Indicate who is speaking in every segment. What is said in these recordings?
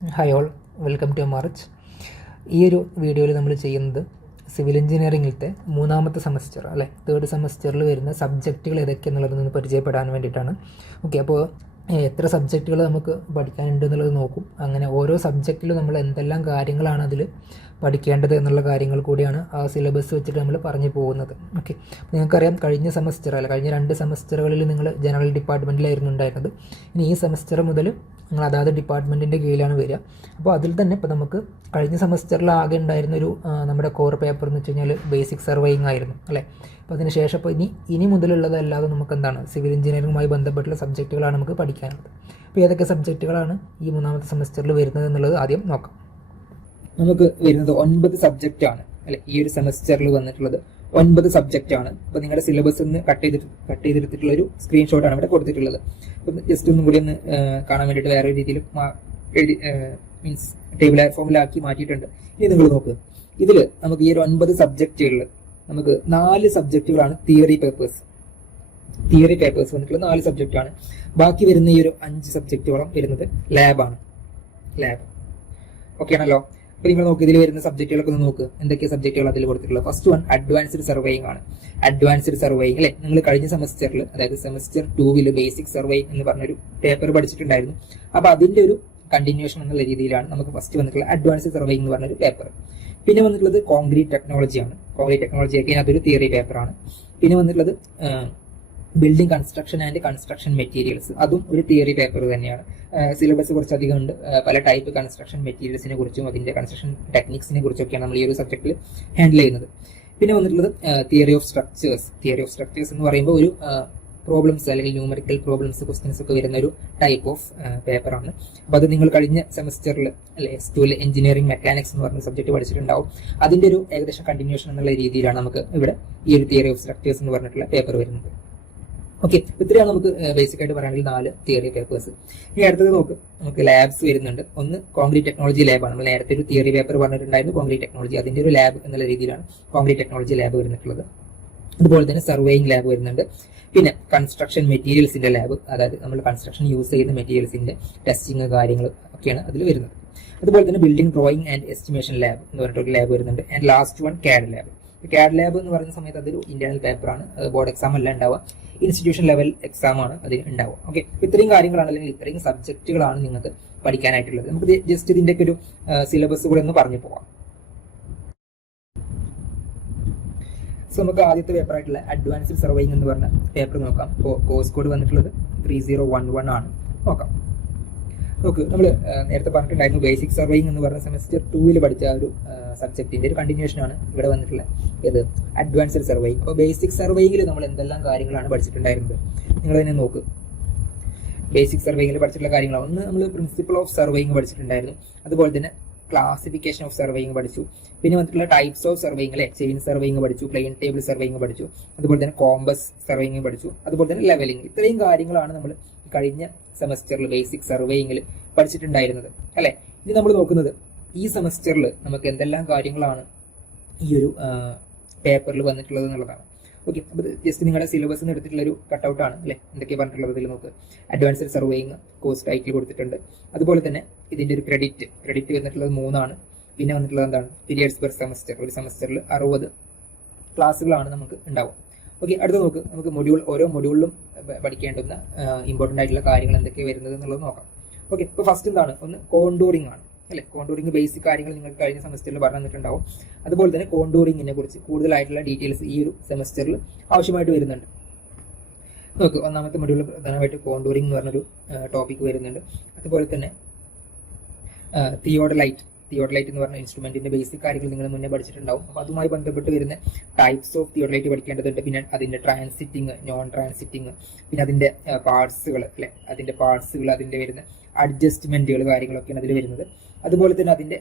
Speaker 1: Hi all welcome to March ഈ ഒരു വീഡിയോയിൽ നമ്മൾ ചെയ്യുന്നത് സിവിൽ എഞ്ചിനീയറിംഗിലത്തെ മൂന്നാമത്തെ സെമസ്റ്റർ അല്ലെ? തേർഡ് സെമസ്റ്ററിൽ വരുന്ന സബ്ജക്റ്റുകൾ ഏതൊക്കെയെന്നുള്ളത് നിന്ന് പരിചയപ്പെടാൻ വേണ്ടിയിട്ടാണ്. ഓക്കെ അപ്പോൾ എത്ര സബ്ജക്റ്റുകൾ നമുക്ക് പഠിക്കാനുണ്ട് എന്നുള്ളത് നോക്കും. അങ്ങനെ ഓരോ സബ്ജക്റ്റിലും നമ്മൾ എന്തെല്ലാം കാര്യങ്ങളാണ് അതിൽ പഠിക്കേണ്ടത് എന്നുള്ള കാര്യങ്ങൾ കൂടിയാണ് ആ സിലബസ് വെച്ചിട്ട് നമ്മൾ പറഞ്ഞു പോകുന്നത്. ഓക്കെ നിങ്ങൾക്കറിയാം കഴിഞ്ഞ സെമസ്റ്റർ അല്ല? കഴിഞ്ഞ രണ്ട് സെമസ്റ്ററുകളിൽ നിങ്ങൾ ജനറൽ ഡിപ്പാർട്ട്മെന്റിലായിരുന്നു ഉണ്ടായിരുന്നത്. ഇനി ഈ സെമസ്റ്റർ മുതൽ നിങ്ങൾ അതാത് ഡിപ്പാർട്ട്മെന്റിന്റെ കീഴിലാണ് വരിക. അപ്പോൾ അതിൽ തന്നെ ഇപ്പോൾ നമുക്ക് കഴിഞ്ഞ സെമസ്റ്ററിൽ ആകെ ഉണ്ടായിരുന്ന ഒരു നമ്മുടെ കോർ പേപ്പർ എന്ന് വെച്ച് കഴിഞ്ഞാൽ ബേസിക് സർവേയിങ് ആയിരുന്നു അല്ലേ? അപ്പോൾ അതിന് ശേഷം ഇപ്പോൾ ഇനി ഇനി മുതലുള്ളതല്ലാതെ നമുക്ക് എന്താണ്? സിവിൽ എഞ്ചിനീയറിംഗുമായി ബന്ധപ്പെട്ടുള്ള സബ്ജക്റ്റുകളാണ് നമുക്ക് പഠിക്കാനുള്ളത്. അപ്പോൾ ഏതൊക്കെ സബ്ജക്റ്റുകളാണ് ഈ മൂന്നാമത്തെ സെമസ്റ്ററിൽ വരുന്നത് എന്നുള്ളത് ആദ്യം നോക്കാം. നമുക്ക് വരുന്നത് ഒൻപത് സബ്ജക്റ്റാണ് അല്ലേ അല്ലെ? ഈ ഒരു സെമസ്റ്ററിൽ വന്നിട്ടുള്ളത്. ഒൻപത് സബ്ജക്റ്റ് ആണ്. അപ്പൊ നിങ്ങളുടെ സിലബസ് നിന്ന് കട്ട് ചെയ്തിട്ട് കട്ട് ചെയ്തെടുത്തിട്ടുള്ള ഒരു സ്ക്രീൻഷോട്ട് ആണ് ഇവിടെ കൊടുത്തിട്ടുള്ളത്. അപ്പം ജസ്റ്റ് ഒന്നും കൂടി ഒന്ന് കാണാൻ വേണ്ടിയിട്ട് വേറെ രീതിയിൽ എഴുതി മീൻസ് ടേബിൾ ഫോമിലാക്കി മാറ്റിയിട്ടുണ്ട്. ഇനി നിങ്ങൾ നോക്ക്. ഇതിൽ നമുക്ക് ഈ ഒരു ഒൻപത് സബ്ജക്റ്റുകളിൽ നമുക്ക് നാല് സബ്ജക്റ്റുകളാണ് തിയറി പേപ്പേഴ്സ് തിയറി പേപ്പേഴ്സ് വന്നിട്ടുള്ള നാല് സബ്ജക്റ്റാണ് ബാക്കി വരുന്ന ഈ ഒരു അഞ്ച് സബ്ജക്റ്റുകളും വരുന്നത് ലാബാണ് ലാബ് ഓക്കെ ആണല്ലോ? അപ്പൊ നിങ്ങൾ നോക്ക് ഇതിൽ വരുന്ന സബ്ജക്റ്റുകളൊക്കെ ഒന്ന് നോക്ക്. എന്തൊക്കെ സബ്ജക്റ്റുകൾ അതിൽ കൊടുത്തിട്ടുള്ളത്? ഫസ്റ്റ് വൺ അഡ്വാൻസ്ഡ് സർവേയിങ് ആണ്. അഡ്വാൻസ്ഡ് സർവേയിങ് അല്ലെ? നിങ്ങൾ കഴിഞ്ഞ സെമസ്റ്ററിൽ അതായത് സെമസ്റ്റർ ടൂവിൽ ബേസിക് സർവേയിങ് എന്ന് പറഞ്ഞൊരു പേപ്പർ പഠിച്ചിട്ടുണ്ടായിരുന്നു. അപ്പൊ അതിന്റെ ഒരു കണ്ടിന്യൂഷൻ എന്നുള്ള രീതിയിലാണ് നമുക്ക് ഫസ്റ്റ് വന്നിട്ടുള്ള അഡ്വാൻസ്ഡ് സർവേയിങ് എന്ന് പറഞ്ഞൊരു പേപ്പർ പിന്നെ വന്നിട്ടുള്ളത് കോൺക്രീറ്റ് ടെക്നോളജിയാണ് കോൺക്രീറ്റ് ടെക്നോളജി ഒക്കെ അതൊരു തിയറി പേപ്പറാണ് പിന്നെ വന്നിട്ടുള്ളത് building construction and construction materials അതും ഒരു തിയറി പേപ്പർ തന്നെയാണ്. സിലബസ് കുറച്ചധികം ഉണ്ട്. പല ടൈപ്പ് കൺസ്ട്രക്ഷൻ മെറ്റീരിയൽസിനെ കുറിച്ചും അതിന്റെ കൺസ്ട്രക്ഷൻ ടെക്നിക്സിനെ കുറിച്ചൊക്കെയാണ് നമ്മൾ ഈ ഒരു സബ്ജക്റ്റിൽ ഹാൻഡിൽ ചെയ്യുന്നത്. പിന്നെ വന്നിട്ടുള്ളത് theory of structures theory of structures എന്ന് പറയുമ്പോൾ ഒരു പ്രോബ്ലംസ് അല്ലെങ്കിൽ ന്യൂമറിക്കൽ പ്രോബ്ലംസ് ക്വസ്റ്റ്യൻസ് ഒക്കെ വരുന്ന ഒരു ടൈപ്പ് ഓഫ് പേപ്പറാണ് അപ്പോൾ അത് നിങ്ങൾ കഴിഞ്ഞ സെമസ്റ്ററിൽ അല്ലെ എസ് ടുവിൽ എഞ്ചിനീയറിംഗ് മെക്കാനിക്സ് എന്ന് പറഞ്ഞ സബ്ജക്ട് പഠിച്ചിട്ടുണ്ടാവും. അതിന്റെ ഒരു ഏകദേശം കണ്ടിന്യൂഷൻ എന്നുള്ള രീതിയിലാണ് നമുക്ക് ഇവിടെ ഈ ഒരു തിയറി ഓഫ് സ്ട്രക്ചേഴ്സ് എന്ന് പറഞ്ഞിട്ടുള്ള പേപ്പർ വരുന്നത്. ഓക്കെ ഇത്രയാണ് നമുക്ക് ബേസിക് ആയിട്ട് പറയുകയാണെങ്കിൽ നാല് തിയറി പേപ്പേഴ്സ് ഇനി അടുത്തത് നോക്ക്. നമുക്ക് ലാബ്സ് വരുന്നുണ്ട്. ഒന്ന് കോൺക്രീറ്റ് ടെക്നോളജി ലാബാണ് നമ്മൾ നേരത്തെ ഒരു തിയറി പേപ്പർ പറഞ്ഞിട്ടുണ്ടായിരുന്നു കോൺക്രീറ്റ് ടെക്നോളജി അതിന്റെ ഒരു ലാബ് എന്നുള്ള രീതിയിലാണ് കോൺക്രീറ്റ് ടെക്നോളജി ലാബ് വരുന്നിട്ടുള്ളത്. അതുപോലെ തന്നെ സർവേയിങ് ലാബ് വരുന്നുണ്ട്. പിന്നെ കൺസ്ട്രക്ഷൻ മെറ്റീരിയൽസിന്റെ ലാബ് അതായത് നമ്മൾ കൺസ്ട്രക്ഷൻ യൂസ് ചെയ്യുന്ന മെറ്റീരിയൽസിന്റെ ടെസ്റ്റിംഗ് കാര്യങ്ങൾ ഒക്കെയാണ് അതിൽ വരുന്നത്. അതുപോലെ തന്നെ building drawing and estimation lab എന്ന് പറഞ്ഞിട്ട് ഒരു ലാബ് വരുന്നുണ്ട്. And last one CAD lab CAD lab എന്ന് പറയുന്ന സമയത്ത് അതൊരു ഇന്റേണൽ പേപ്പറാണ് ബോർഡ് എക്സാം അല്ല ഉണ്ടാവുക. ഇൻസ്റ്റിറ്റ്യൂഷൻ ലെവൽ എക്സാം ആണ് അതിൽ ഉണ്ടാവുക. ഓക്കെ ഇത്രയും കാര്യങ്ങളാണ് അല്ലെങ്കിൽ ഇത്രയും സബ്ജക്റ്റുകളാണ് നിങ്ങൾക്ക് പഠിക്കാനായിട്ടുള്ളത്. നമുക്ക് ജസ്റ്റ് ഇതിന്റെ ഒക്കെ ഒരു സിലബസ് കൂടെ ഒന്ന് പറഞ്ഞു പോവാം. സോ നമുക്ക് ആദ്യത്തെ പേപ്പർ ആയിട്ടുള്ള അഡ്വാൻസ്ഡ് സർവൈങ് എന്ന് പറഞ്ഞ പേപ്പർ നോക്കാം. കോഴ്സ് കോഡ് വന്നിട്ടുള്ളത് ത്രീ സീറോ വൺ വൺ ആണ്. നോക്കാം. നോക്ക് നമ്മൾ നേരത്തെ പറഞ്ഞിട്ടുണ്ടായിരുന്നു ബേസിക് സർവേയിങ് എന്ന് പറഞ്ഞ സെമസ്റ്റർ ടൂവിൽ പഠിച്ച ഒരു സബ്ജക്റ്റിന്റെ ഒരു കണ്ടിന്യൂഷൻ ആണ് ഇവിടെ വന്നിട്ടുള്ള ഏത്? അഡ്വാൻസ്ഡ് സർവേയിങ് അപ്പോൾ ബേസിക് സർവേയിങ്ങിൽ നമ്മൾ എന്തെല്ലാം കാര്യങ്ങളാണ് പഠിച്ചിട്ടുണ്ടായിരുന്നത്? നിങ്ങൾ തന്നെ നോക്ക്. ബേസിക് സർവേയിങ്ങിൽ പഠിച്ചിട്ടുള്ള കാര്യങ്ങളാണ്. ഒന്ന് നമ്മൾ പ്രിൻസിപ്പിൾ ഓഫ് സർവേയിങ് പഠിച്ചിട്ടുണ്ടായിരുന്നു. അതുപോലെ തന്നെ ക്ലാസിഫിക്കേഷൻ ഓഫ് സർവേയിങ് പഠിച്ചു. പിന്നെ വന്നിട്ടുള്ള ടൈപ്സ് ഓഫ് സർവേയിങ് അല്ലെ ചെയിൻ സർവേയിങ് പഠിച്ചു പ്ലെയിൻ ടേബിൾ സർവേയിങ് പഠിച്ചു. അതുപോലെ തന്നെ കോമ്പസ് സർവേയിങ് പഠിച്ചു. അതുപോലെ തന്നെ ലെവലിംഗ് ഇത്രയും കാര്യങ്ങളാണ് നമ്മൾ കഴിഞ്ഞ സെമസ്റ്ററിൽ ബേസിക് സർവേയിങ്ങിൽ പഠിച്ചിട്ടുണ്ടായിരുന്നത്. അല്ലെ? ഇനി നമ്മൾ നോക്കുന്നത് ഈ സെമസ്റ്ററിൽ നമുക്ക് എന്തെല്ലാം കാര്യങ്ങളാണ് ഈ ഒരു പേപ്പറിൽ വന്നിട്ടുള്ളത് എന്നുള്ളതാണ്. ഓക്കെ അപ്പോൾ ജസ്റ്റ് നിങ്ങളുടെ സിലബസ് നിന്ന് എടുത്തിട്ടുള്ള ഒരു കട്ടൗട്ട് ആണ് അല്ലേ? എന്തൊക്കെ പറഞ്ഞിട്ടുള്ളത് ഇതിൽ നമുക്ക് അഡ്വാൻസ്ഡ് സർവേയിങ് കോഴ്സ് ടൈറ്റിൽ കൊടുത്തിട്ടുണ്ട്. അതുപോലെ തന്നെ ഇതിന്റെ ഒരു ക്രെഡിറ്റ് ക്രെഡിറ്റ് വന്നിട്ടുള്ളത് മൂന്നാണ്. പിന്നെ വന്നിട്ടുള്ളത് എന്താണ്? പീരിയഡ്സ് പെർ സെമസ്റ്റർ ഒരു സെമസ്റ്ററിൽ അറുപത് ക്ലാസ്സുകളാണ് നമുക്ക് ഉണ്ടാവും ഓക്കെ അടുത്ത നോക്ക്. നമുക്ക് മൊഡ്യൂൾ ഓരോ മൊഡ്യൂളിലും പഠിക്കേണ്ടുന്ന ഇമ്പോർട്ടന്റ് ആയിട്ടുള്ള കാര്യങ്ങൾ എന്തൊക്കെ വരുന്നത് എന്നുള്ളത് നോക്കാം. ഓക്കെ ഇപ്പോൾ ഫസ്റ്റ് എന്താണ്? ഒന്ന് കോണ്ടൂറിംഗ് ആണ്. അല്ലെ? കോണ്ടൂറിംഗ് ബേസിക് കാര്യങ്ങൾ നിങ്ങൾ കഴിഞ്ഞ സെമസ്റ്ററിൽ പറഞ്ഞു തന്നിട്ടുണ്ടാവും അതുപോലെ തന്നെ കോണ്ടൂറിങ്ങിനെ കുറിച്ച് കൂടുതലായിട്ടുള്ള ഡീറ്റെയിൽസ് ഈ ഒരു സെമസ്റ്ററിൽ ആവശ്യമായിട്ട് വരുന്നുണ്ട്. നോക്ക് ഒന്നാമത്തെ മൊഡ്യൂൾ പ്രധാനമായിട്ട് കോണ്ടൂറിംഗ് എന്ന് പറഞ്ഞൊരു ടോപ്പിക് വരുന്നുണ്ട്. അതുപോലെ തന്നെ തിയോഡലൈറ്റ് തിയോഡലൈറ്റ് എന്ന് പറഞ്ഞ ഇൻസ്ട്രുമെന്റിന്റെ ബേസിക് കാര്യങ്ങൾ നിങ്ങൾ മുന്നേ പഠിച്ചിട്ടുണ്ടാവും. അപ്പോൾ അതുമായി ബന്ധപ്പെട്ട് വരുന്ന ടൈപ്സ് ഓഫ് തിയോഡലൈറ്റ് പഠിക്കേണ്ടതുണ്ട്. പിന്നെ അതിന്റെ ട്രാൻസിറ്റിങ് നോൺ ട്രാൻസിറ്റിങ് പിന്നെ അതിന്റെ പാർട്സുകൾ അല്ലെ? അതിന്റെ പാർട്സുകൾ അതിന്റെ വരുന്ന അഡ്ജസ്റ്റ്മെന്റുകൾ കാര്യങ്ങളൊക്കെയാണ് അതിൽ വരുന്നത്. അതുപോലെ തന്നെ അതിന്റെ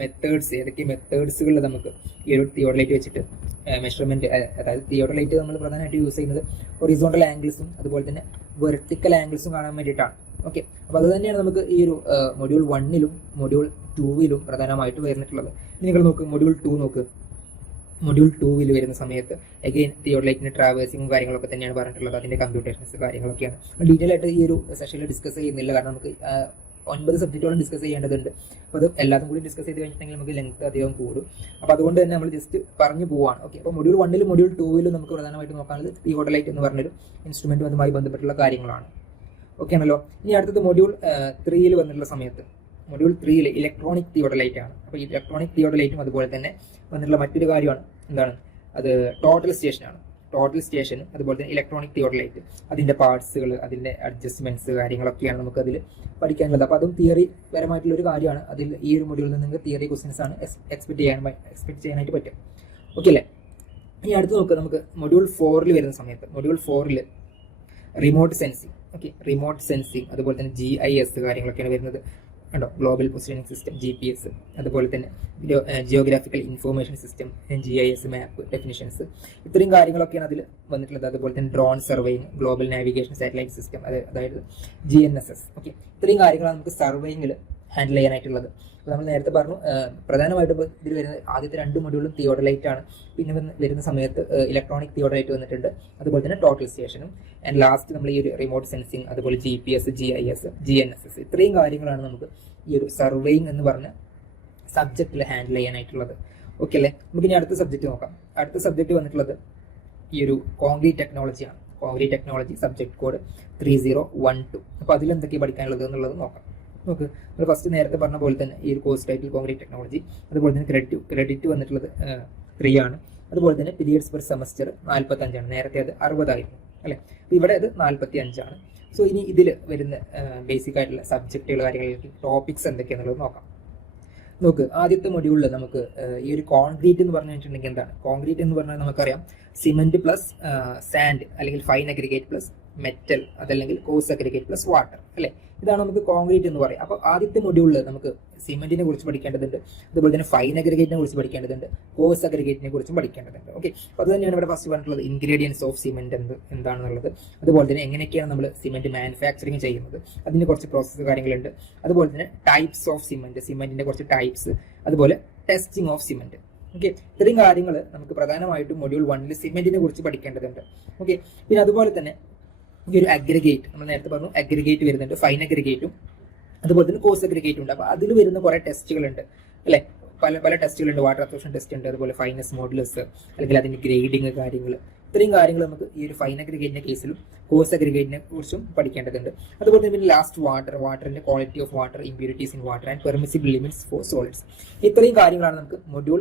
Speaker 1: മെത്തേഡ്സ് ഏതൊക്കെ മെത്തേഡ്സുകൾ നമുക്ക് ഈ ഒരു തിയോഡലൈറ്റ് വെച്ചിട്ട് മെഷർമെന്റ് അതായത് തിയോഡലൈറ്റ് നമ്മൾ പ്രധാനമായിട്ട് യൂസ് ചെയ്യുന്നത് ഒറിസോണ്ടൽ ആംഗിൾസും അതുപോലെ തന്നെ വെർട്ടിക്കൽ ആംഗിൾസും കാണാൻ വേണ്ടിയിട്ടാണ്. ഓക്കെ അപ്പോൾ അത് തന്നെയാണ് നമുക്ക് ഈ ഒരു മൊഡ്യൂൾ വണ്ണിലും മൊഡ്യൂൾ ടൂവിലും പ്രധാനമായിട്ട് വരുന്നിട്ടുള്ളത്. ഇനി നിങ്ങൾ നോക്ക് മൊഡ്യൂൾ ടു നോക്ക്. മൊഡ്യൂൾ ടൂവിൽ വരുന്ന സമയത്ത് അഗെയിൻ തിയോഡലൈറ്റിന്റെ ട്രാവേഴ്സിംഗ് കാര്യങ്ങളൊക്കെ തന്നെയാണ് പറഞ്ഞിട്ടുള്ളത്. അതിന്റെ കമ്പ്യൂട്ടേഷൻസ് കാര്യങ്ങളൊക്കെയാണ്. ഡീറ്റെയിൽ ആയിട്ട് ഈ ഒരു സെഷനിൽ ഡിസ്കസ് ചെയ്യുന്നില്ല. കാരണം നമുക്ക് ഒൻപത് സബ്ജക്റ്റോളം ഡിസ്കസ് ചെയ്യേണ്ടതുണ്ട്. അപ്പോൾ അത് എല്ലാതും കൂടി ഡിസ്കസ് ചെയ്ത് കഴിഞ്ഞിട്ടുണ്ടെങ്കിൽ നമുക്ക് ലെങ്ത് അധികം കൂടും. അപ്പോൾ അതുകൊണ്ട് തന്നെ നമ്മൾ ജസ്റ്റ് പറഞ്ഞു പോവാണ്. ഓക്കെ അപ്പോൾ മൊഡ്യൂൾ വണ്ണിലും മൊഡ്യൂൾ ടൂവിലും നമുക്ക് പ്രധാനമായിട്ട് നോക്കാനുള്ളത് തിയോഡലൈറ്റ് എന്ന് പറഞ്ഞൊരു ഇൻസ്ട്രുമെന്റും അതുമായി ബന്ധപ്പെട്ടുള്ള കാര്യങ്ങളാണ്. ഓക്കെ ആണല്ലോ ഇനി അടുത്തത് മൊഡ്യൂൾ ത്രീയിൽ വന്നിട്ടുള്ള സമയത്ത്. മൊഡ്യൂൾ ത്രീയിൽ ഇലക്ട്രോണിക് തിയോഡലൈറ്റ് ആണ്. അപ്പോൾ ഇലക്ട്രോണിക് തിയോഡലൈറ്റും അതുപോലെ തന്നെ വന്നിട്ടുള്ള മറ്റൊരു കാര്യമാണ്. എന്താണ്? അത് ടോട്ടൽ സ്റ്റേഷനാണ് ടോട്ടൽ സ്റ്റേഷൻ അതുപോലെ തന്നെ ഇലക്ട്രോണിക് തിയോഡലൈറ്റ് അതിന്റെ പാർട്സുകൾ അതിന്റെ അഡ്ജസ്റ്റ്മെന്റ്സ് കാര്യങ്ങളൊക്കെയാണ് നമുക്ക് അതിൽ പഠിക്കാനുള്ളത്. അപ്പോൾ അതും തിയറി പരമായിട്ടുള്ള ഒരു കാര്യമാണ്. അതിൽ ഈ ഒരു മൊഡ്യൂളിൽ നിന്ന് നിങ്ങൾക്ക് തിയറി ക്വസ്റ്റ്യൻസ് ആണ് എക്സ്പെക്ട് ചെയ്യാൻ എക്സ്പെക്ട് ചെയ്യാനായിട്ട് പറ്റും. ഓക്കെ അല്ലേ? ഇനി അടുത്ത് നോക്കുക നമുക്ക് മൊഡ്യൂൾ ഫോറിൽ വരുന്ന സമയത്ത്. മൊഡ്യൂൾ ഫോറിൽ remote sensing okay remote sensing അതുപോലെ തന്നെ ജി ഐ എസ് കാര്യങ്ങളൊക്കെയാണ് വരുന്നത്. കണ്ടോ? Global positioning system G P S അതുപോലെ തന്നെ geographical information system G I S map definitions ഇത്രയും കാര്യങ്ങളൊക്കെയാണ് അതിൽ വന്നിട്ടുള്ളത്. അതുപോലെ തന്നെ drone surveying global navigation satellite system അതായത് G N S S okay ഇത്രയും കാര്യങ്ങളാണ് നമുക്ക് സർവേയിങ്ങിൽ ഹാൻഡിൽ ചെയ്യാനായിട്ടുള്ളത്. അപ്പോൾ നമ്മൾ നേരത്തെ പറഞ്ഞു പ്രധാനമായിട്ടും ഇപ്പോൾ ഇതിൽ വരുന്ന ആദ്യത്തെ രണ്ട് മൊഡ്യൂളും തിയോഡലൈറ്റ് ആണ്. പിന്നെ വരുന്ന സമയത്ത് ഇലക്ട്രോണിക് തിയോഡലൈറ്റ് വന്നിട്ടുണ്ട്. അതുപോലെ തന്നെ ടോട്ടൽ സ്റ്റേഷനും ആൻഡ് ലാസ്റ്റ് നമ്മൾ ഈ ഒരു റിമോട്ട് സെൻസിങ് അതുപോലെ G P S G I S G N S S ഇത്രയും കാര്യങ്ങളാണ് നമുക്ക് ഈ ഒരു സർവേയിങ് എന്ന് പറഞ്ഞ സബ്ജക്റ്റിൽ ഹാൻഡിൽ ചെയ്യാനായിട്ടുള്ളത്. ഓക്കെ അല്ലേ? നമുക്ക് ഇനി അടുത്ത സബ്ജക്റ്റ് നോക്കാം. അടുത്ത സബ്ജക്റ്റ് വന്നിട്ടുള്ളത് ഈ ഒരു concrete ടെക്നോളജിയാണ് concrete technology subject code three zero one two അപ്പോൾ അതിൽ എന്തൊക്കെയാണ് പഠിക്കാനുള്ളത് എന്നുള്ളത് നോക്കാം. നോക്ക് നമ്മൾ ഫസ്റ്റ് നേരത്തെ പറഞ്ഞ പോലെ തന്നെ ഈ ഒരു കോഴ്സ് ടൈറ്റിൽ കോൺക്രീറ്റ് ടെക്നോളജി അതുപോലെ തന്നെ ക്രെഡിറ്റ് ക്രെഡിറ്റ് വന്നിട്ടുള്ളത് ത്രീ ആണ്. അതുപോലെ തന്നെ പീരിയഡ്സ് പെർ സെമസ്റ്റർ നാൽപ്പത്തി അഞ്ചാണ് നേരത്തെ അത് അറുപതായിരുന്നു അല്ലേ? ഇവിടെ അത് നാൽപ്പത്തി അഞ്ചാണ് സോ ഇനി ഇതിൽ വരുന്ന ബേസിക് ആയിട്ടുള്ള സബ്ജക്റ്റുകൾ കാര്യങ്ങളിലേക്ക് ടോപ്പിക്സ് എന്തൊക്കെയാണെന്നുള്ളത് നോക്കാം. നോക്ക് ആദ്യത്തെ മൊഡ്യൂളിൽ നമുക്ക് ഈ ഒരു കോൺക്രീറ്റ് എന്ന് പറഞ്ഞു വെച്ചിട്ടുണ്ടെങ്കിൽ എന്താണ്? കോൺക്രീറ്റ് എന്ന് പറഞ്ഞാൽ നമുക്കറിയാം സിമെന്റ് പ്ലസ് സാൻഡ് അല്ലെങ്കിൽ ഫൈൻ അഗ്രിഗേറ്റ് പ്ലസ് മെറ്റൽ അതല്ലെങ്കിൽ കോസ് അഗ്രിഗേറ്റ് പ്ലസ് വാട്ടർ അല്ലെ? ഇതാണ് നമുക്ക് കോൺക്രീറ്റ് എന്ന് പറയാം അപ്പോൾ ആദ്യത്തെ മൊഡ്യൂളിൽ നമുക്ക് സിമെന്റിനെ കുറിച്ച് പഠിക്കേണ്ടതുണ്ട് അതുപോലെ തന്നെ ഫൈൻ അഗ്രിഗേറ്റിനെ കുറിച്ച് പഠിക്കേണ്ടതുണ്ട് കോസ് അഗ്രിഗേറ്റിനെ കുറിച്ചും പഠിക്കേണ്ടതുണ്ട്. ഓക്കെ അപ്പോൾ അത് തന്നെയാണ് ഇവിടെ ഫസ്റ്റ് പറഞ്ഞിട്ടുള്ളത് ഇൻഗ്രീഡിയൻസ് ഓഫ് സിമെന്റ് എന്ത് എന്താണെന്നുള്ളത് അതുപോലെ തന്നെ എങ്ങനെയൊക്കെയാണ് നമ്മൾ സിമെന്റ് മാനുഫാക്ചറിങ് ചെയ്യുന്നത് അതിന് കുറച്ച് പ്രോസസ്സ് കാര്യങ്ങളുണ്ട്. അതുപോലെ തന്നെ ടൈപ്സ് ഓഫ് സിമെന്റ് സിമെന്റിന്റെ കുറച്ച് ടൈപ്സ് അതുപോലെ ടെസ്റ്റിംഗ് ഓഫ് സിമെന്റ് ഓക്കെ ഇത്രയും കാര്യങ്ങൾ നമുക്ക് പ്രധാനമായിട്ടും മൊഡ്യൂൾ വണ്ണിൽ സിമെന്റിനെ കുറിച്ച് പഠിക്കേണ്ടതുണ്ട്. ഓക്കെ പിന്നെ അതുപോലെ തന്നെ ഈ ഒരു അഗ്രിഗേറ്റ് നമ്മൾ നേരത്തെ പറഞ്ഞു അഗ്രിഗേറ്റ് വരുന്നുണ്ട് ഫൈൻ അഗ്രിഗേറ്റും അതുപോലെ തന്നെ കോഴ്സ് അഗ്രിഗേറ്റും ഉണ്ട്. അപ്പോൾ അതിൽ വരുന്ന കുറേ ടെസ്റ്റുകളുണ്ട് അല്ലേ? പല പല ടെസ്റ്റുകളുണ്ട് വാട്ടർ അബ്സോർപ്ഷൻ ടെസ്റ്റ് ഉണ്ട് അതുപോലെ ഫൈനസ് മോഡൽസ് അല്ലെങ്കിൽ അതിന്റെ ഗ്രേഡിങ് കാര്യങ്ങൾ ഇത്രയും കാര്യങ്ങൾ നമുക്ക് ഈ ഒരു ഫൈൻ അഗ്രിഗേറ്റിന്റെ കേസിലും കോഴ്സ് അഗ്രിഗേറ്റിനെ കുറിച്ചും പഠിക്കേണ്ടതുണ്ട്. അതുപോലെ തന്നെ പിന്നെ last water വാട്ടറിന്റെ quality of water impurities in water and permissible limits for solids ഇത്രയും കാര്യങ്ങളാണ് നമുക്ക് മൊഡ്യൂൾ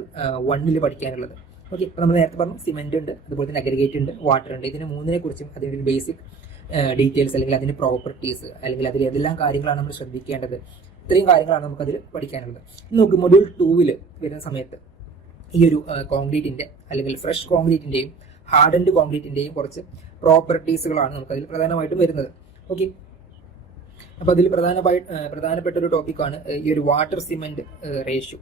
Speaker 1: വണ്ണിൽ പഠിക്കാനുള്ളത്. ഓക്കെ നമ്മൾ നേരത്തെ പറഞ്ഞു സിമെന്റ് ഉണ്ട് അതുപോലെ തന്നെ അഗ്രിഗേറ്റ് ഉണ്ട് വാട്ടർ ഉണ്ട്. ഇതിന് മൂന്നിനെ കുറിച്ചും അതിന്റെ ഒരു ബേസിക് ഡീറ്റെയിൽസ് അല്ലെങ്കിൽ അതിന്റെ പ്രോപ്പർട്ടീസ് അല്ലെങ്കിൽ അതിൽ ഏതെല്ലാം കാര്യങ്ങളാണ് നമ്മൾ ശ്രദ്ധിക്കേണ്ടത്? ഇത്രയും കാര്യങ്ങളാണ് നമുക്കതിൽ പഠിക്കാനുള്ളത്. നോക്കി മൊഡ്യൂൾ ടൂവിൽ വരുന്ന സമയത്ത് ഈ ഒരു കോൺക്രീറ്റിന്റെ അല്ലെങ്കിൽ ഫ്രഷ് കോൺക്രീറ്റിന്റെയും ഹാർഡൻഡ് കോൺക്രീറ്റിന്റെയും കുറച്ച് പ്രോപ്പർട്ടീസുകളാണ് നമുക്കതിൽ പ്രധാനമായിട്ടും വരുന്നത്. ഓക്കെ അപ്പൊ അതിൽ പ്രധാനമായി പ്രധാനപ്പെട്ട ഒരു ടോപ്പിക്കാണ് ഈ ഒരു water cement ratio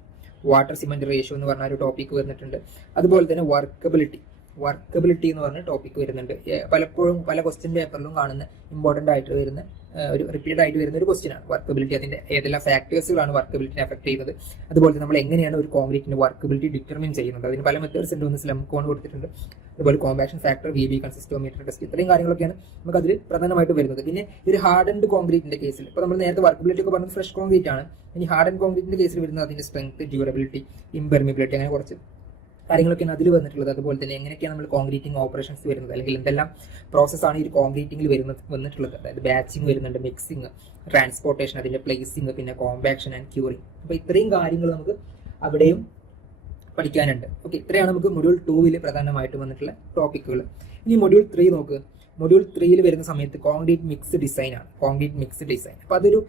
Speaker 1: water cement ratio എന്ന് പറഞ്ഞ ഒരു ടോപ്പിക് വന്നിട്ടുണ്ട്. അതുപോലെ തന്നെ വർക്കബിലിറ്റി വർക്കബിലിറ്റി എന്ന് പറഞ്ഞ ടോപ്പിക് വരുന്നുണ്ട്. പലപ്പോഴും പല ക്വസ്റ്റ്യൻ പേപ്പറിലും കാണുന്ന ഇമ്പോർട്ടന്റ് ആയിട്ട് വരുന്ന ഒരു റിപ്പീറ്റഡ് ആയിട്ട് വരുന്ന ഒരു ക്വസ്റ്റ്യൻ ആണ് വർക്കബിലിറ്റി അതിന്റെ ഏതെല്ലാം ഫാക്ടേഴ്സുകളാണ് വർക്കബിലിറ്റിനെ അഫക്ട് ചെയ്യുന്നത്. അതുപോലെ നമ്മൾ എങ്ങനെയാണ് ഒരു കോൺക്രീറ്റിന്റെ വർക്കബിലിറ്റി ഡിറ്റർമിൻ ചെയ്യുന്നത്. അതിന് പല മെത്തേഡ്സ് ഉണ്ട്. ഒന്ന് സ്ലം കോൺ കൊടുത്തിട്ടുണ്ട്. അതുപോലെ compaction factor V B consistometer test ഇത്രയും കാര്യങ്ങളൊക്കെയാണ് നമുക്ക് അതിൽ പ്രധാനമായിട്ട് വരുന്നത്. പിന്നെ ഒരു ഹാർഡ് ആൻഡ് കോൺക്രീറ്റിന്റെ കേസിൽ ഇപ്പോൾ നമ്മൾ നേരത്തെ വർക്കബിലിറ്റി ഒക്കെ പറഞ്ഞത് ഫ്രഷ് കോൺക്രീറ്റ് ആണ്. ഇനി ഹാർഡ് ആൻഡ് കോൺക്രീറ്റിന്റെ കേസിൽ വരുന്നത് അതിന്റെ സ്ട്രെങ്ത് ഡ്യൂറബിലിറ്റി ഇമ്പെർമിബിലിറ്റി അങ്ങനെ കുറച്ച് കാര്യങ്ങളൊക്കെയാണ് അതിൽ വന്നിട്ടുള്ളത്. അതുപോലെ തന്നെ എങ്ങനെയൊക്കെയാണ് നമ്മൾ കോൺക്രീറ്റിംഗ് ഓപ്പറേഷൻസ് വരുന്നത്? അല്ലെങ്കിൽ എന്തെല്ലാം പ്രോസസ്സാണ് ഈ കോൺക്രീറ്റിംഗിൽ വരുന്നത് വന്നിട്ടുള്ളത്? അതായത് ബാച്ചിങ് വരുന്നുണ്ട് മിക്സിങ് ട്രാൻസ്പോർട്ടേഷൻ അതിന്റെ പ്ലേസിങ് പിന്നെ കോമ്പാക്ഷൻ ആൻഡ് ക്യൂറിങ് അപ്പോൾ ഇത്രയും കാര്യങ്ങൾ നമുക്ക് അവിടെയും പഠിക്കാനുണ്ട്. ഓക്കെ ഇത്രയാണ് നമുക്ക് മൊഡ്യൂൾ ടൂവിൽ പ്രധാനമായിട്ടും വന്നിട്ടുള്ള ടോപ്പിക്കുകൾ ഇനി മൊഡ്യൂൾ ത്രീ നോക്ക്. മൊഡ്യൂൾ ത്രീയിൽ വരുന്ന സമയത്ത് കോൺക്രീറ്റ് മിക്സ് ഡിസൈൻ ആണ്. കോൺക്രീറ്റ് മിക്സ് ഡിസൈൻ അപ്പോൾ അതൊരു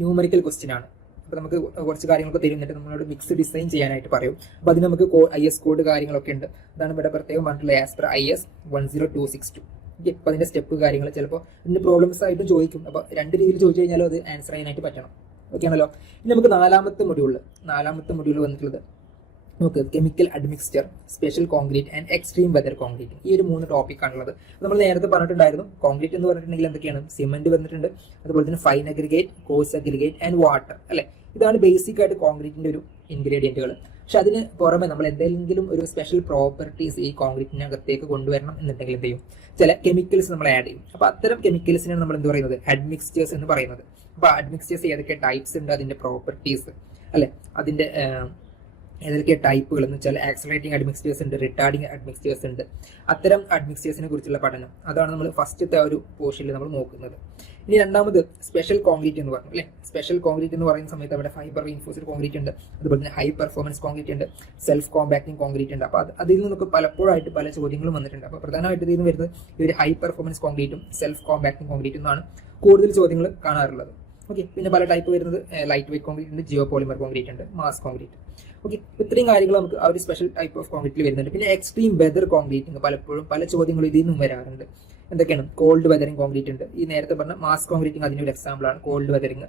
Speaker 1: ന്യൂമറിക്കൽ ക്വസ്റ്റ്യൻ ആണ്. അപ്പോൾ നമുക്ക് കുറച്ച് കാര്യങ്ങളൊക്കെ തരുന്നിട്ട് നമ്മളോട് മിക്സ് ഡിസൈൻ ചെയ്യാനായിട്ട് പറയും. അപ്പോൾ അതിന് നമുക്ക് ഐ എസ് കോഡ് കാര്യങ്ങളൊക്കെ ഉണ്ട്. അതാണ് ഇവിടെ പ്രത്യേകം പറഞ്ഞിട്ടുള്ളത് as per I S one zero two six two ഇപ്പം അതിന്റെ സ്റ്റെപ്പ് കാര്യങ്ങൾ ചിലപ്പോൾ ഇതിന്റെ പ്രോബ്ലംസ് ആയിട്ട് ചോദിക്കും. അപ്പോൾ രണ്ട് രീതിയിൽ ചോദിച്ചു കഴിഞ്ഞാലും അത് ആൻസർ ചെയ്യാനായിട്ട് പറ്റണം. ഓക്കെ ആണല്ലോ? ഇനി നമുക്ക് നാലാമത്തെ മൊഡ്യൂളിൽ നാലാമത്തെ മൊഡ്യൂൾ വന്നിട്ടുള്ളത് നമുക്ക് chemical admixture special concrete and extreme weather concrete ഈ ഒരു മൂന്ന് ടോപ്പിക് ആണുള്ളത്. നമ്മൾ നേരത്തെ പറഞ്ഞിട്ടുണ്ടായിരുന്നു കോൺക്രീറ്റ് എന്ന് പറഞ്ഞിട്ടുണ്ടെങ്കിൽ എന്തൊക്കെയാണ്? സിമെന്റ് വന്നിട്ടുണ്ട്. അതുപോലെ തന്നെ fine aggregate coarse aggregate and water അല്ലെ? ഇതാണ് ബേസിക് ആയിട്ട് കോൺക്രീറ്റിന്റെ ഒരു ഇൻഗ്രീഡിയന്റുകൾ പക്ഷെ അതിന് പുറമെ നമ്മൾ എന്തെങ്കിലും ഒരു സ്പെഷ്യൽ പ്രോപ്പർട്ടീസ് ഈ കോൺക്രീറ്റിനകത്തേക്ക് കൊണ്ടുവരണം എന്നുണ്ടെങ്കിൽ എന്ത് ചെയ്യും? ചില കെമിക്കൽസ് നമ്മൾ ആഡ് ചെയ്യും. അപ്പൊ അത്തരം കെമിക്കൽസിനാണ് നമ്മൾ എന്ത് പറയുന്നത്? അഡ്മിക്സ്റ്റേഴ്സ് എന്ന് പറയുന്നത്. അപ്പോൾ അഡ്മിക്സ്റ്റേഴ്സ് ഏതൊക്കെ ടൈപ്സ് ഉണ്ട്? അതിന്റെ പ്രോപ്പർട്ടീസ് അല്ലെ? അതിന്റെ ഏതൊക്കെ ടൈപ്പുകൾ എന്ന് വെച്ചാൽ ആക്സലേറ്റിംഗ് അഡ്മിക്സ്റ്റേഴ്സ് ഉണ്ട് റിട്ടാർഡിംഗ് അഡ്മിക്സ്റ്റേഴ്സ് ഉണ്ട്. അത്തരം അഡ്മിക്സ്റ്റേഴ്സിനെ കുറിച്ചുള്ള പഠനം. അതാണ് നമ്മൾ ഫസ്റ്റത്തെ ഒരു പോർഷനിൽ നമ്മൾ നോക്കുന്നത്. ഇനി രണ്ടാമത് സ്പെഷ്യൽ കോൺക്രീറ്റ് എന്ന് പറഞ്ഞു അല്ലെ? സ്പെഷ്യൽ കോൺക്രീറ്റ് എന്ന് പറയുന്ന സമയത്ത് അവിടെ ഫൈബർ റീൻഫോഴ്സ്ഡ് കോൺക്രീറ്റ് ഉണ്ട്. അതുപോലെ തന്നെ ഹൈ പെർഫോമൻസ് കോൺക്രീറ്റ് ഉണ്ട് സെൽഫ് കോമ്പാക്ടിങ് കോൺക്രീറ്റ് ഉണ്ട്. അപ്പോൾ അത് അതിൽ നിന്നൊക്കെ പലപ്പോഴായിട്ട് പല ചോദ്യങ്ങളും വന്നിട്ടുണ്ട്. അപ്പോൾ പ്രധാനമായിട്ട് ഇതിൽ നിന്ന് വരുന്നത് ഈ ഒരു ഹൈ പെർഫോമൻസ് കോൺക്രീറ്റും സെൽഫ് കോമ്പാക്ടിങ് കോൺക്രീറ്റും എന്നാണ് കൂടുതൽ ചോദ്യങ്ങൾ കാണാറുള്ളത്. ഓക്കെ പിന്നെ പല ടൈപ്പ് വരുന്നത്. ലൈറ്റ് വെയിറ്റ് കോൺക്രീറ്റ് ഉണ്ട് ജിയോ പോളിമർ കോൺക്രീറ്റ് ഉണ്ട് മാസ് കോൺക്രീറ്റ് ഓക്കെ ഇത്രയും കാര്യങ്ങൾ നമുക്ക് ആ ഒരു സ്പെഷ്യൽ ടൈപ്പ് ഓഫ് കോൺക്രീറ്റിൽ വരുന്നുണ്ട്. പിന്നെ എക്സ്ട്രീം വെതർ കോൺക്രീറ്റിംഗ് പലപ്പോഴും പല ചോദ്യങ്ങളും ഇതിൽ നിന്നും വരാറുണ്ട്. എന്തൊക്കെയാണ്? കോൾഡ് വെതറിംഗ് കോൺക്രീറ്റ് ഉണ്ട്. ഈ നേരത്തെ പറഞ്ഞ മാസ് കോൺക്രീറ്റിംഗ് അതിന്റെ ഒരു എക്സാമ്പിൾ ആണ് കോൾഡ് വെതറിംഗ്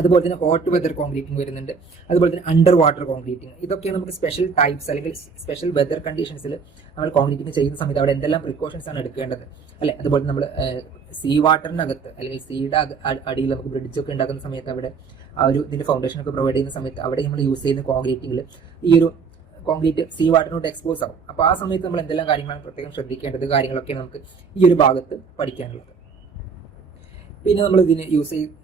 Speaker 1: അതുപോലെ തന്നെ ഹോട്ട് വെതർ കോൺക്രീറ്റിംഗ് വരുന്നുണ്ട്. അതുപോലെ തന്നെ അണ്ടർ വാട്ടർ കോൺക്രീറ്റിംഗ് ഇതൊക്കെയാണ് നമുക്ക് സ്പെഷ്യൽ ടൈപ്സ് അല്ലെങ്കിൽ സ്പെഷ്യൽ വെതർ കണ്ടീഷൻസിൽ നമ്മൾ കോൺക്രീറ്റിംഗ് ചെയ്യുന്ന സമയത്ത് അവിടെ എന്തെല്ലാം പ്രിക്കോഷൻസ് ആണ് എടുക്കേണ്ടത്. അല്ലെ? അതുപോലെ നമ്മൾ സീ വാട്ടറിനകത്ത് അല്ലെങ്കിൽ സീയുടെ അടിയിൽ നമുക്ക് ബ്രിഡ്ജ് ഒക്കെ ഉണ്ടാക്കുന്ന സമയത്ത് അവിടെ ആ ഒരു ഇതിന്റെ ഫൗണ്ടേഷൻ ഒക്കെ പ്രൊവൈഡ് ചെയ്യുന്ന സമയത്ത് അവിടെ നമ്മൾ യൂസ് ചെയ്യുന്ന കോൺക്രീറ്റിംഗിൽ ഈ ഒരു കോൺക്രീറ്റ് സീ വാട്ടറിനോട് എക്സ്പോസ് ആവും. അപ്പോൾ ആ സമയത്ത് നമ്മൾ എന്തെല്ലാം കാര്യങ്ങളാണ് പ്രത്യേകം ശ്രദ്ധിക്കേണ്ടത്? കാര്യങ്ങളൊക്കെ നമുക്ക് ഈ ഒരു ഭാഗത്ത് പഠിക്കാനുള്ളത്. പിന്നെ നമ്മൾ ഇതിന് യൂസ് ചെയ്ത്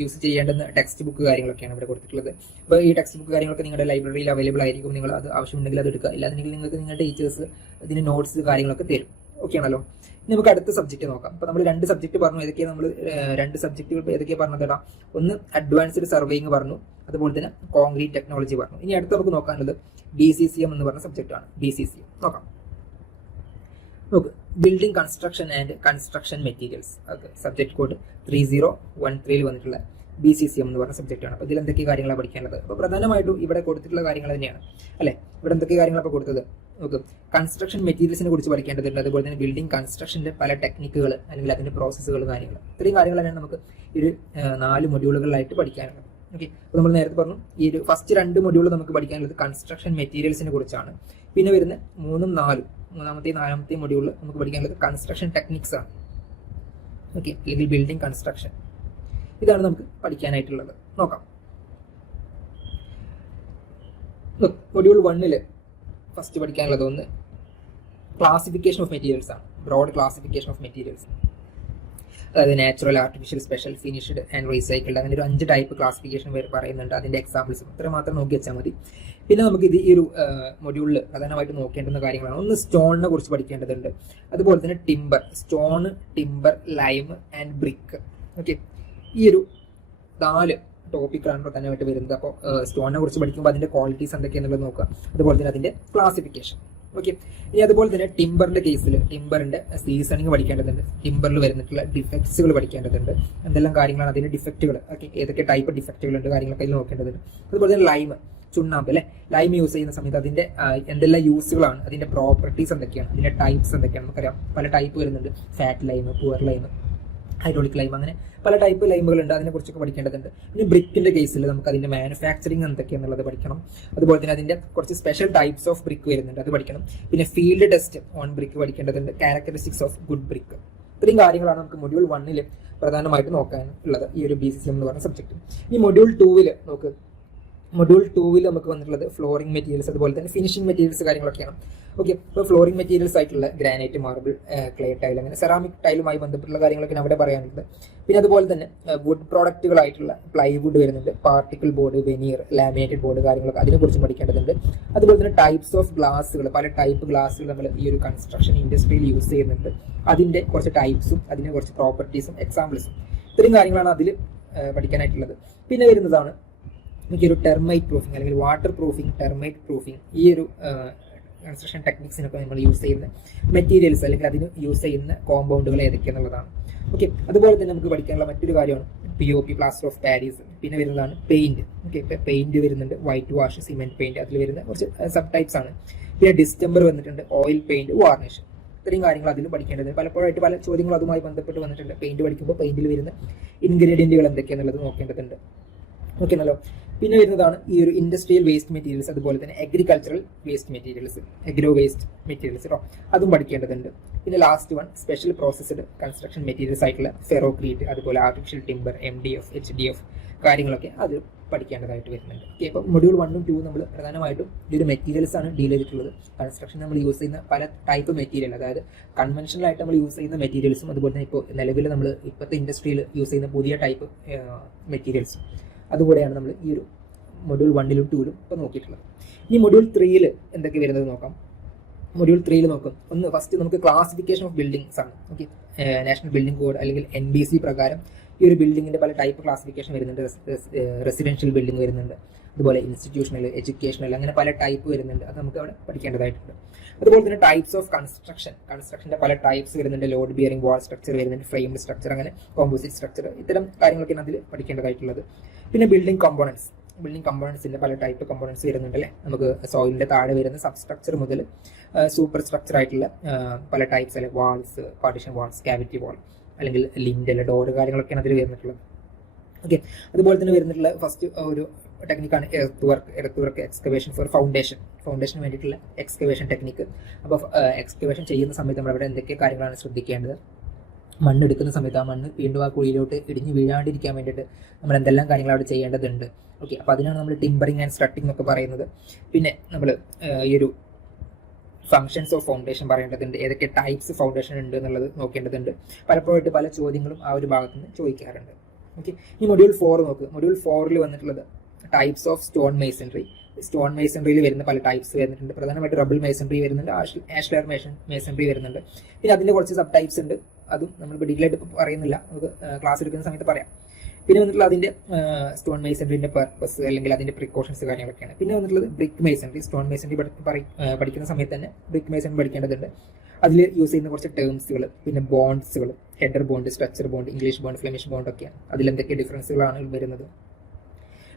Speaker 1: യൂസ് ചെയ്യേണ്ടുന്ന ടെക്സ്റ്റ് ബുക്ക് കാര്യങ്ങളൊക്കെയാണ് ഇവിടെ കൊടുത്തിട്ടുള്ളത്. അപ്പോൾ ഈ ടെക്സ്റ്റ് ബുക്ക് കാര്യങ്ങളൊക്കെ നിങ്ങളുടെ ലൈബ്രറിയിൽ അവൈലബിൾ ആയിരിക്കും. നിങ്ങൾ അത് ആവശ്യമുണ്ടെങ്കിൽ അത് എടുക്കുക. ഇല്ലാന്നുണ്ടെങ്കിൽ നിങ്ങൾക്ക് നിങ്ങളുടെ ടീച്ചേഴ്സ് ഇതിന് നോട്ട്സ് കാര്യങ്ങളൊക്കെ തരും. ഓക്കെ ആണല്ലോ? ഇനി നമുക്ക് അടുത്ത സബ്ജക്റ്റ് നോക്കാം. അപ്പോൾ നമ്മൾ രണ്ട് സബ്ജക്റ്റ് പറഞ്ഞു. ഏതൊക്കെയാണ് നമ്മൾ രണ്ട് സബ്ജക്റ്റുകൾ ഏതൊക്കെയാണ് പറഞ്ഞതെടാ ഒന്ന് അഡ്വാൻസ്ഡ് സർവേയിങ് പറഞ്ഞു. അതുപോലെ തന്നെ കോൺക്രീറ്റ് ടെക്നോളജി പറഞ്ഞു. ഇനി അടുത്ത് നമുക്ക് നോക്കാനുള്ളത് ബി സി സി എം എന്ന് പറഞ്ഞ സബ്ജക്റ്റാണ് ബി സി സി എം നോക്കാം. നോക്ക് building construction and construction materials okay subject code three zero one ത്രീയിൽ വന്നിട്ടുള്ള ബി സി സി എം എന്ന് പറഞ്ഞ സബ്ജക്റ്റ് ആണ്. അപ്പോൾ ഇതിൽ എന്തൊക്കെ കാര്യങ്ങളാണ് പഠിക്കേണ്ടത്? അപ്പോൾ പ്രധാനമായിട്ടും ഇവിടെ കൊടുത്തിട്ടുള്ള കാര്യങ്ങൾ തന്നെയാണ്. അല്ലേ? ഇവിടെ എന്തൊക്കെ കാര്യങ്ങളാണ് ഇപ്പോൾ കൊടുത്തത്? നോക്ക് കൺസ്ട്രക്ഷൻ മെറ്റീരിയൽസിനെ കുറിച്ച് പഠിക്കേണ്ടതുണ്ട്. അതുപോലെ തന്നെ ബിൽഡിംഗ് കൺസ്ട്രക്ഷന്റെ പല ടെക്നിക്കുകൾ അല്ലെങ്കിൽ അതിന്റെ പ്രോസസ്സുകൾ കാര്യങ്ങൾ ഇത്രയും കാര്യങ്ങൾ തന്നെയാണ് നമുക്ക് ഒരു നാല് മൊഡ്യൂളുകളിലായിട്ട് പഠിക്കാനുള്ളത്. ഓക്കെ അപ്പോൾ നമ്മൾ നേരത്തെ പറഞ്ഞു ഈ ഒരു ഫസ്റ്റ് രണ്ട് മൊഡ്യൂൾ നമുക്ക് പഠിക്കാനുള്ളത് കൺസ്ട്രക്ഷൻ മെറ്റീരിയൽസിനെ കുറിച്ചാണ്. പിന്നെ വരുന്ന മൂന്നും നാലും മൂന്നാമത്തെയും നാലാമത്തെയും മൊഡ്യൂളിൽ നമുക്ക് പഠിക്കാനുള്ളത് കൺസ്ട്രക്ഷൻ ടെക്നിക്സ് ആണ്. ഓക്കെ അല്ലെങ്കിൽ ബിൽഡിംഗ് കൺസ്ട്രക്ഷൻ ഇതാണ് നമുക്ക് പഠിക്കാനായിട്ടുള്ളത്. നോക്കാം. മൊഡ്യൂൾ വണ്ണിൽ ഫസ്റ്റ് പഠിക്കാനുള്ളത് ഒന്ന് ക്ലാസിഫിക്കേഷൻ ഓഫ് മെറ്റീരിയൽസ് ആണ്. ബ്രോഡ് ക്ലാസിഫിക്കേഷൻ ഓഫ് മെറ്റീരിയൽസ് അതായത് natural artificial special finished and recycled അങ്ങനെ ഒരു അഞ്ച് ടൈപ്പ് ക്ലാസിഫിക്കേഷൻ പറയുന്നുണ്ട്. അതിന്റെ എക്സാമ്പിൾസ് ഇത്ര മാത്രം നോക്കി വെച്ചാൽ മതി. പിന്നെ നമുക്ക് ഇത് ഈ ഒരു മൊഡ്യൂളിൽ പ്രധാനമായിട്ട് നോക്കേണ്ടുന്ന കാര്യങ്ങളാണ്. ഒന്ന് സ്റ്റോണിനെ കുറിച്ച് പഠിക്കേണ്ടതുണ്ട്. അതുപോലെ തന്നെ timber stone timber lime and brick okay ഈ ഒരു നാല് ടോപ്പിക്കാണ് പ്രധാനമായിട്ട് വരുന്നത്. അപ്പോൾ സ്റ്റോണിനെ കുറിച്ച് പഠിക്കുമ്പോൾ അതിന്റെ ക്വാളിറ്റീസ് എന്തൊക്കെയാണെന്നുള്ളത് നോക്കുക. അതുപോലെ തന്നെ അതിന്റെ ക്ലാസിഫിക്കേഷൻ ഓക്കെ ഇനി അതുപോലെ തന്നെ ടിമ്പറിന്റെ കേസിൽ ടിമ്പറിന്റെ സീസണിങ് പഠിക്കേണ്ടതുണ്ട്. ടിമ്പറിൽ വരുന്നിട്ടുള്ള ഡിഫക്ട്സുകൾ പഠിക്കേണ്ടതുണ്ട്. എന്തെല്ലാം കാര്യങ്ങളാണ് അതിന്റെ ഡിഫക്റ്റുകൾ ഓക്കെ ഏതൊക്കെ ടൈപ്പ് ഡിഫക്റ്റുകൾ ഉണ്ട് കാര്യങ്ങളൊക്കെ അതിൽ നോക്കേണ്ടതുണ്ട്. അതുപോലെ തന്നെ ലൈമ് ചുണ്ണാമ്പ് അല്ലെ? ലൈം യൂസ് ചെയ്യുന്ന സമയത്ത് അതിന്റെ എന്തെല്ലാം യൂസുകളാണ് അതിന്റെ പ്രോപ്പർട്ടീസ് എന്തൊക്കെയാണ്? അതിന്റെ ടൈപ്സ് എന്തൊക്കെയാണ്? നമുക്കറിയാം. പല ടൈപ്പ് വരുന്നുണ്ട്. Fat lime poor lime hydraulic lime അങ്ങനെ പല ടൈപ്പ് ലൈമുകൾ ഉണ്ട് അതിനെ കുറിച്ചൊക്കെ പഠിക്കേണ്ടതുണ്ട്. ഇനി ബ്രിക്കിന്റെ കേസിൽ നമുക്ക് അതിന്റെ മാനുഫാക്ചറിങ് എന്തൊക്കെയാണെന്നുള്ളത് പഠിക്കണം. അതുപോലെ തന്നെ അതിന്റെ കുറച്ച് സ്പെഷ്യൽ ടൈപ്സ് ഓഫ് ബ്രിക്ക് വരുന്നുണ്ട്. അത് പഠിക്കണം. പിന്നെ ഫീൽഡ് ടെസ്റ്റ് ഓൺ ബ്രിക്ക് പഠിക്കേണ്ടതുണ്ട്. ക്യാരക്ടറിസ്റ്റിക്സ് ഓഫ് ഗുഡ് ബ്രിക്ക് ഇത്രയും കാര്യങ്ങളാണ് നമുക്ക് മൊഡ്യൂൾ വണ്ണിൽ പ്രധാനമായിട്ട് നോക്കാൻ ഉള്ളത് ഈ ഒരു ബി സി സി എന്ന് പറഞ്ഞ സബ്ജക്ട് ഈ മൊഡ്യൂൾ ടൂവിൽ നോക്ക്. മൊഡ്യൂൾ ടൂവിൽ നമുക്ക് വന്നിട്ടുള്ളത് ഫ്ലോറിംഗ് മെറ്റീരിയൽസ് അതുപോലെ തന്നെ ഫിനിഷിംഗ് മെറ്റീരിയൽസ് കാര്യങ്ങളൊക്കെയാണ്. ഓക്കെ ഇപ്പോൾ ഫ്ലോറിംഗ് മെറ്റീരിയൽസ് ആയിട്ടുള്ള ഗ്രാനൈറ്റ് മാർബിൾ ക്ലേ ടൈൽ അങ്ങനെ സെറാമിക് ടൈലുമായി ബന്ധപ്പെട്ടുള്ള കാര്യങ്ങളൊക്കെ അവിടെ പറയാനുള്ളത്. പിന്നെ അതുപോലെ തന്നെ വുഡ് പ്രോഡക്റ്റുകളായിട്ടുള്ള പ്ലൈവുഡ് വരുന്നുണ്ട്. Particle board veneer laminated board കാര്യങ്ങളൊക്കെ അതിനെക്കുറിച്ച് പഠിക്കേണ്ടതുണ്ട്. അതുപോലെ തന്നെ ടൈപ്സ് ഓഫ് ഗ്ലാസുകൾ പല ടൈപ്പ് ഗ്ലാസുകൾ നമ്മൾ ഈ ഒരു കൺസ്ട്രക്ഷൻ ഇൻഡസ്ട്രിയിൽ യൂസ് ചെയ്യുന്നുണ്ട്. അതിന്റെ കുറച്ച് ടൈപ്സും അതിന്റെ കുറച്ച് പ്രോപ്പർട്ടീസും എക്സാമ്പിൾസും ഇത്രയും കാര്യങ്ങളാണ് അതിൽ പഠിക്കാനായിട്ടുള്ളത്. പിന്നെ വരുന്നതാണ് നമുക്ക് ഒരു ടെർമൈറ്റ് പ്രൂഫിംഗ് അല്ലെങ്കിൽ വാട്ടർ പ്രൂഫിംഗ് ടെർമൈറ്റ് പ്രൂഫിംഗ് ഈ ഒരു കൺസ്ട്രക്ഷൻ ടെക്നിക്സിനൊക്കെ നമ്മൾ യൂസ് ചെയ്യുന്ന മെറ്റീരിയൽസ് അല്ലെങ്കിൽ അതിന് യൂസ് ചെയ്യുന്ന കോമ്പൗണ്ടുകൾ ഏതൊക്കെയെന്നുള്ളതാണ് ഓക്കെ അതുപോലെ തന്നെ നമുക്ക് പഠിക്കാനുള്ള മറ്റൊരു കാര്യമാണ് P O P plaster of Paris പിന്നെ വരുന്നതാണ് പെയിന്റ് ഓക്കെ പെയിന്റ് വരുന്നുണ്ട്. വൈറ്റ് വാഷ് സിമെന്റ് പെയിന്റ് അതിൽ വരുന്ന കുറച്ച് സബ് ടൈപ്സ് ആണ്. പിന്നെ ഡിസ്റ്റംബർ വന്നിട്ടുണ്ട്. ഓയിൽ പെയിന്റ് വാർണിഷ് ഇത്രയും കാര്യങ്ങൾ അതിലും പഠിക്കേണ്ടത് പലപ്പോഴായിട്ട് പല ചോദ്യങ്ങളും അതുമായി ബന്ധപ്പെട്ട് വന്നിട്ടുണ്ട്. പെയിന്റ് പഠിക്കുമ്പോൾ പെയിന്റിൽ വരുന്ന ഇൻഗ്രീഡിയന്റുകൾ എന്തൊക്കെയാണെന്നുള്ളത് നോക്കേണ്ടതുണ്ട്. ഓക്കെ ആണല്ലോ പിന്നെ വരുന്നതാണ് ഈ ഒരു ഇൻഡസ്ട്രിയൽ വേസ്റ്റ് മെറ്റീരിയൽസ് അതുപോലെ തന്നെ agricultural waste materials agro waste materials കേട്ടോ അതും പഠിക്കേണ്ടതുണ്ട്. പിന്നെ last one special processed construction materials ആയിട്ടുള്ള ഫെറോക്രീറ്റ് അതുപോലെ artificial timber M D F H D F കാര്യങ്ങളൊക്കെ അത് പഠിക്കേണ്ടതായിട്ട് വരുന്നുണ്ട്. ഓക്കെ അപ്പോൾ മൊഡ്യൂൾ വണ്ണും ടൂ നമ്മൾ പ്രധാനമായിട്ടും ഈ ഒരു മെറ്റീരിയൽസ് ആണ് ഡീൽ ചെയ്തിട്ടുള്ളത്. കൺസ്ട്രക്ഷൻ നമ്മൾ യൂസ് ചെയ്യുന്ന പല ടൈപ്പ് മെറ്റീരിയൽ അതായത് കൺവെൻഷണൽ ആയിട്ട് നമ്മൾ യൂസ് ചെയ്യുന്ന മെറ്റീരിയൽസും അതുപോലെ തന്നെ ഇപ്പോൾ നിലവിൽ നമ്മൾ ഇപ്പോഴത്തെ ഇൻഡസ്ട്രിയിൽ യൂസ് ചെയ്യുന്ന പുതിയ ടൈപ്പ് മെറ്റീരിയൽസും അതുകൂടെയാണ് നമ്മൾ ഈ ഒരു മൊഡ്യൂൾ വണ്ണിലും ടൂലും ഇപ്പോൾ നോക്കിയിട്ടുള്ളത്. ഇനി മൊഡ്യൂൾ ത്രീയിൽ എന്തൊക്കെ വരുന്നത് നോക്കാം? മൊഡ്യൂൾ ത്രീയിൽ നോക്കും. ഒന്ന് ഫസ്റ്റ് നമുക്ക് ക്ലാസിഫിക്കേഷൻ ഓഫ് ബിൽഡിംഗ്സ് ആണ്. ഓക്കെ നാഷണൽ ബിൽഡിംഗ് കോഡ് അല്ലെങ്കിൽ എൻ ബി സി പ്രകാരം ഈ ഒരു ബിൽഡിങ്ങിന്റെ പല ടൈപ്പ് ക്ലാസിഫിക്കേഷൻ വരുന്നുണ്ട്. റെസിഡൻഷ്യൽ ബിൽഡിംഗ് വരുന്നുണ്ട്. അതുപോലെ ഇൻസ്റ്റിറ്റ്യൂഷണൽ എഡ്യൂക്കേഷണൽ അങ്ങനെ പല ടൈപ്പ് വരുന്നുണ്ട്. അത് നമുക്ക് അവിടെ പഠിക്കേണ്ടതായിട്ടുണ്ട്. അതുപോലെ തന്നെ ടൈപ്സ് ഓഫ് കൺസ്ട്രക്ഷൻ കൺസ്ട്രക്ഷന്റെ പല ടൈപ്സ് വരുന്നുണ്ട്. ലോഡ് ബിയറിംഗ് വാൾ സ്ട്രക്ചർ വരുന്നുണ്ട്. ഫ്രെയിം സ്ട്രക്ചർ അങ്ങനെ കോമ്പോസിറ്റ് സ്ട്രക്ചർ ഇത്തരം കാര്യങ്ങളൊക്കെയാണ് അതിൽ പഠിക്കേണ്ടതായിട്ടുള്ളത്. പിന്നെ ബിൽഡിംഗ് കോമ്പോണൻസ് ബിൽഡിംഗ് കമ്പോണൻസിന്റെ പല ടൈപ്പ് കമ്പോണൻസ് വരുന്നുണ്ട് അല്ലേ? നമുക്ക് സോയിലിന്റെ താഴെ വരുന്ന സബ് സ്ട്രക്ചർ മുതൽ സൂപ്പർ സ്ട്രക്ചർ ആയിട്ടുള്ള പല ടൈപ്സ് അല്ലെ? Walls partition walls cavity wall അല്ലെങ്കിൽ ലിൻഡ് അല്ലെ ഡോറ് കാര്യങ്ങളൊക്കെയാണ് അതിൽ വരുന്നിട്ടുള്ളത്. ഓക്കെ അതുപോലെ തന്നെ വരുന്നിട്ടുള്ള ഫസ്റ്റ് ഒരു ടെക്നിക്കാണ് earth work earth work excavation for foundation ഫൗണ്ടേഷന് വേണ്ടിയിട്ടുള്ള എക്സ്കവേഷൻ ടെക്നിക്ക് അപ്പോൾ എക്സ്കവേഷൻ ചെയ്യുന്ന സമയത്ത് നമ്മൾ അവിടെ എന്തൊക്കെ കാര്യങ്ങളാണ് ശ്രദ്ധിക്കേണ്ടത്? മണ്ണ് എടുക്കുന്ന സമയത്ത് ആ മണ്ണ് വീണ്ടും ആ കുഴിയിലോട്ട് ഇടിഞ്ഞ് വീഴാണ്ടിരിക്കാൻ വേണ്ടിയിട്ട് നമ്മൾ എന്തെല്ലാം കാര്യങ്ങൾ അവിടെ ചെയ്യേണ്ടതുണ്ട്. ഓക്കെ അപ്പോൾ അതിനാണ് നമ്മൾ ടിമ്പറിങ് ആൻഡ് സ്ട്രട്ടിംഗ് എന്നൊക്കെ പറയുന്നത്. പിന്നെ നമ്മൾ ഈ ഒരു ഫങ്ഷൻസ് ഓഫ് ഫൗണ്ടേഷൻ പറയേണ്ടതുണ്ട്. ഏതൊക്കെ ടൈപ്സ് ഫൗണ്ടേഷൻ ഉണ്ട് എന്നുള്ളത് നോക്കേണ്ടതുണ്ട്. പലപ്പോഴായിട്ട് പല ചോദ്യങ്ങളും ആ ഒരു ഭാഗത്തുനിന്ന് ചോദിക്കാറുണ്ട്. ഓക്കെ ഈ മൊഡ്യൂൾ ഫോർ നോക്ക്. മൊഡ്യൂൾ ഫോറിൽ വന്നിട്ടുള്ളത് types of stone masonry stone മേസൺറിയിൽ വരുന്ന പല ടൈപ്സ് വരുന്നുണ്ട്. പ്രധാനമായിട്ട് റബിൾ മേസൺറി വരുന്നുണ്ട്. ആഷ്ലർ മേഷൻ മേസൺറി വരുന്നുണ്ട്. പിന്നെ അതിന്റെ കുറച്ച് സബ് ടൈപ്സ് ഉണ്ട്. അതും നമ്മൾ ഡീറ്റെയിൽ ആയിട്ട് പറയുന്നില്ല. നമുക്ക് ക്ലാസ് എടുക്കുന്ന സമയത്ത് പറയാം. പിന്നെ വന്നിട്ടുള്ള അതിന്റെ സ്റ്റോൺ മേസൺറിന്റെ പർപ്പസ് അല്ലെങ്കിൽ അതിന്റെ പ്രിക്കോഷൻസ് കാര്യങ്ങളൊക്കെയാണ്. പിന്നെ വന്നിട്ടുള്ളത് ബ്രിക്ക് മേസൺറി സ്റ്റോൺ മേസൺറി പഠിക്കുന്ന സമയത്ത് തന്നെ ബ്രിക്ക് മേസൺ പഠിക്കേണ്ടതുണ്ട്. അതിൽ യൂസ് ചെയ്യുന്ന കുറച്ച് ടേംസുകൾ പിന്നെ ബോണ്ട്സുകൾ header bond stretcher bond English bond Flemish bond ഒക്കെയാണ്. അതിൽ എന്തൊക്കെ ഡിഫറൻസുകളാണ് വരുന്നത്?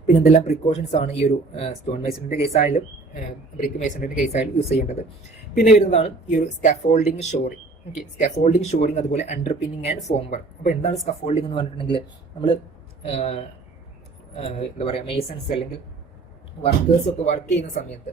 Speaker 1: പിന്നെ എന്തെല്ലാം പ്രിക്കോഷൻസ് ആണ് ഈ ഒരു സ്റ്റോൺ മേസണിന്റെ കേസായാലും ബ്രിക്ക് മേസണിന്റെ കേസായാലും യൂസ് ചെയ്യേണ്ടത്. പിന്നെ വരുന്നതാണ് ഈ ഒരു scaffolding shoring okay scaffolding shoring അതുപോലെ അണ്ടർപിന്നിങ് ആൻഡ് ഫോം വർക്ക് അപ്പോൾ എന്താണ് സ്കഫോൾഡിംഗ് എന്ന് പറഞ്ഞിട്ടുണ്ടെങ്കിൽ നമ്മൾ എന്താ പറയുക മേസൺസ് അല്ലെങ്കിൽ വർക്കേഴ്സ് ഒക്കെ വർക്ക് ചെയ്യുന്ന സമയത്ത്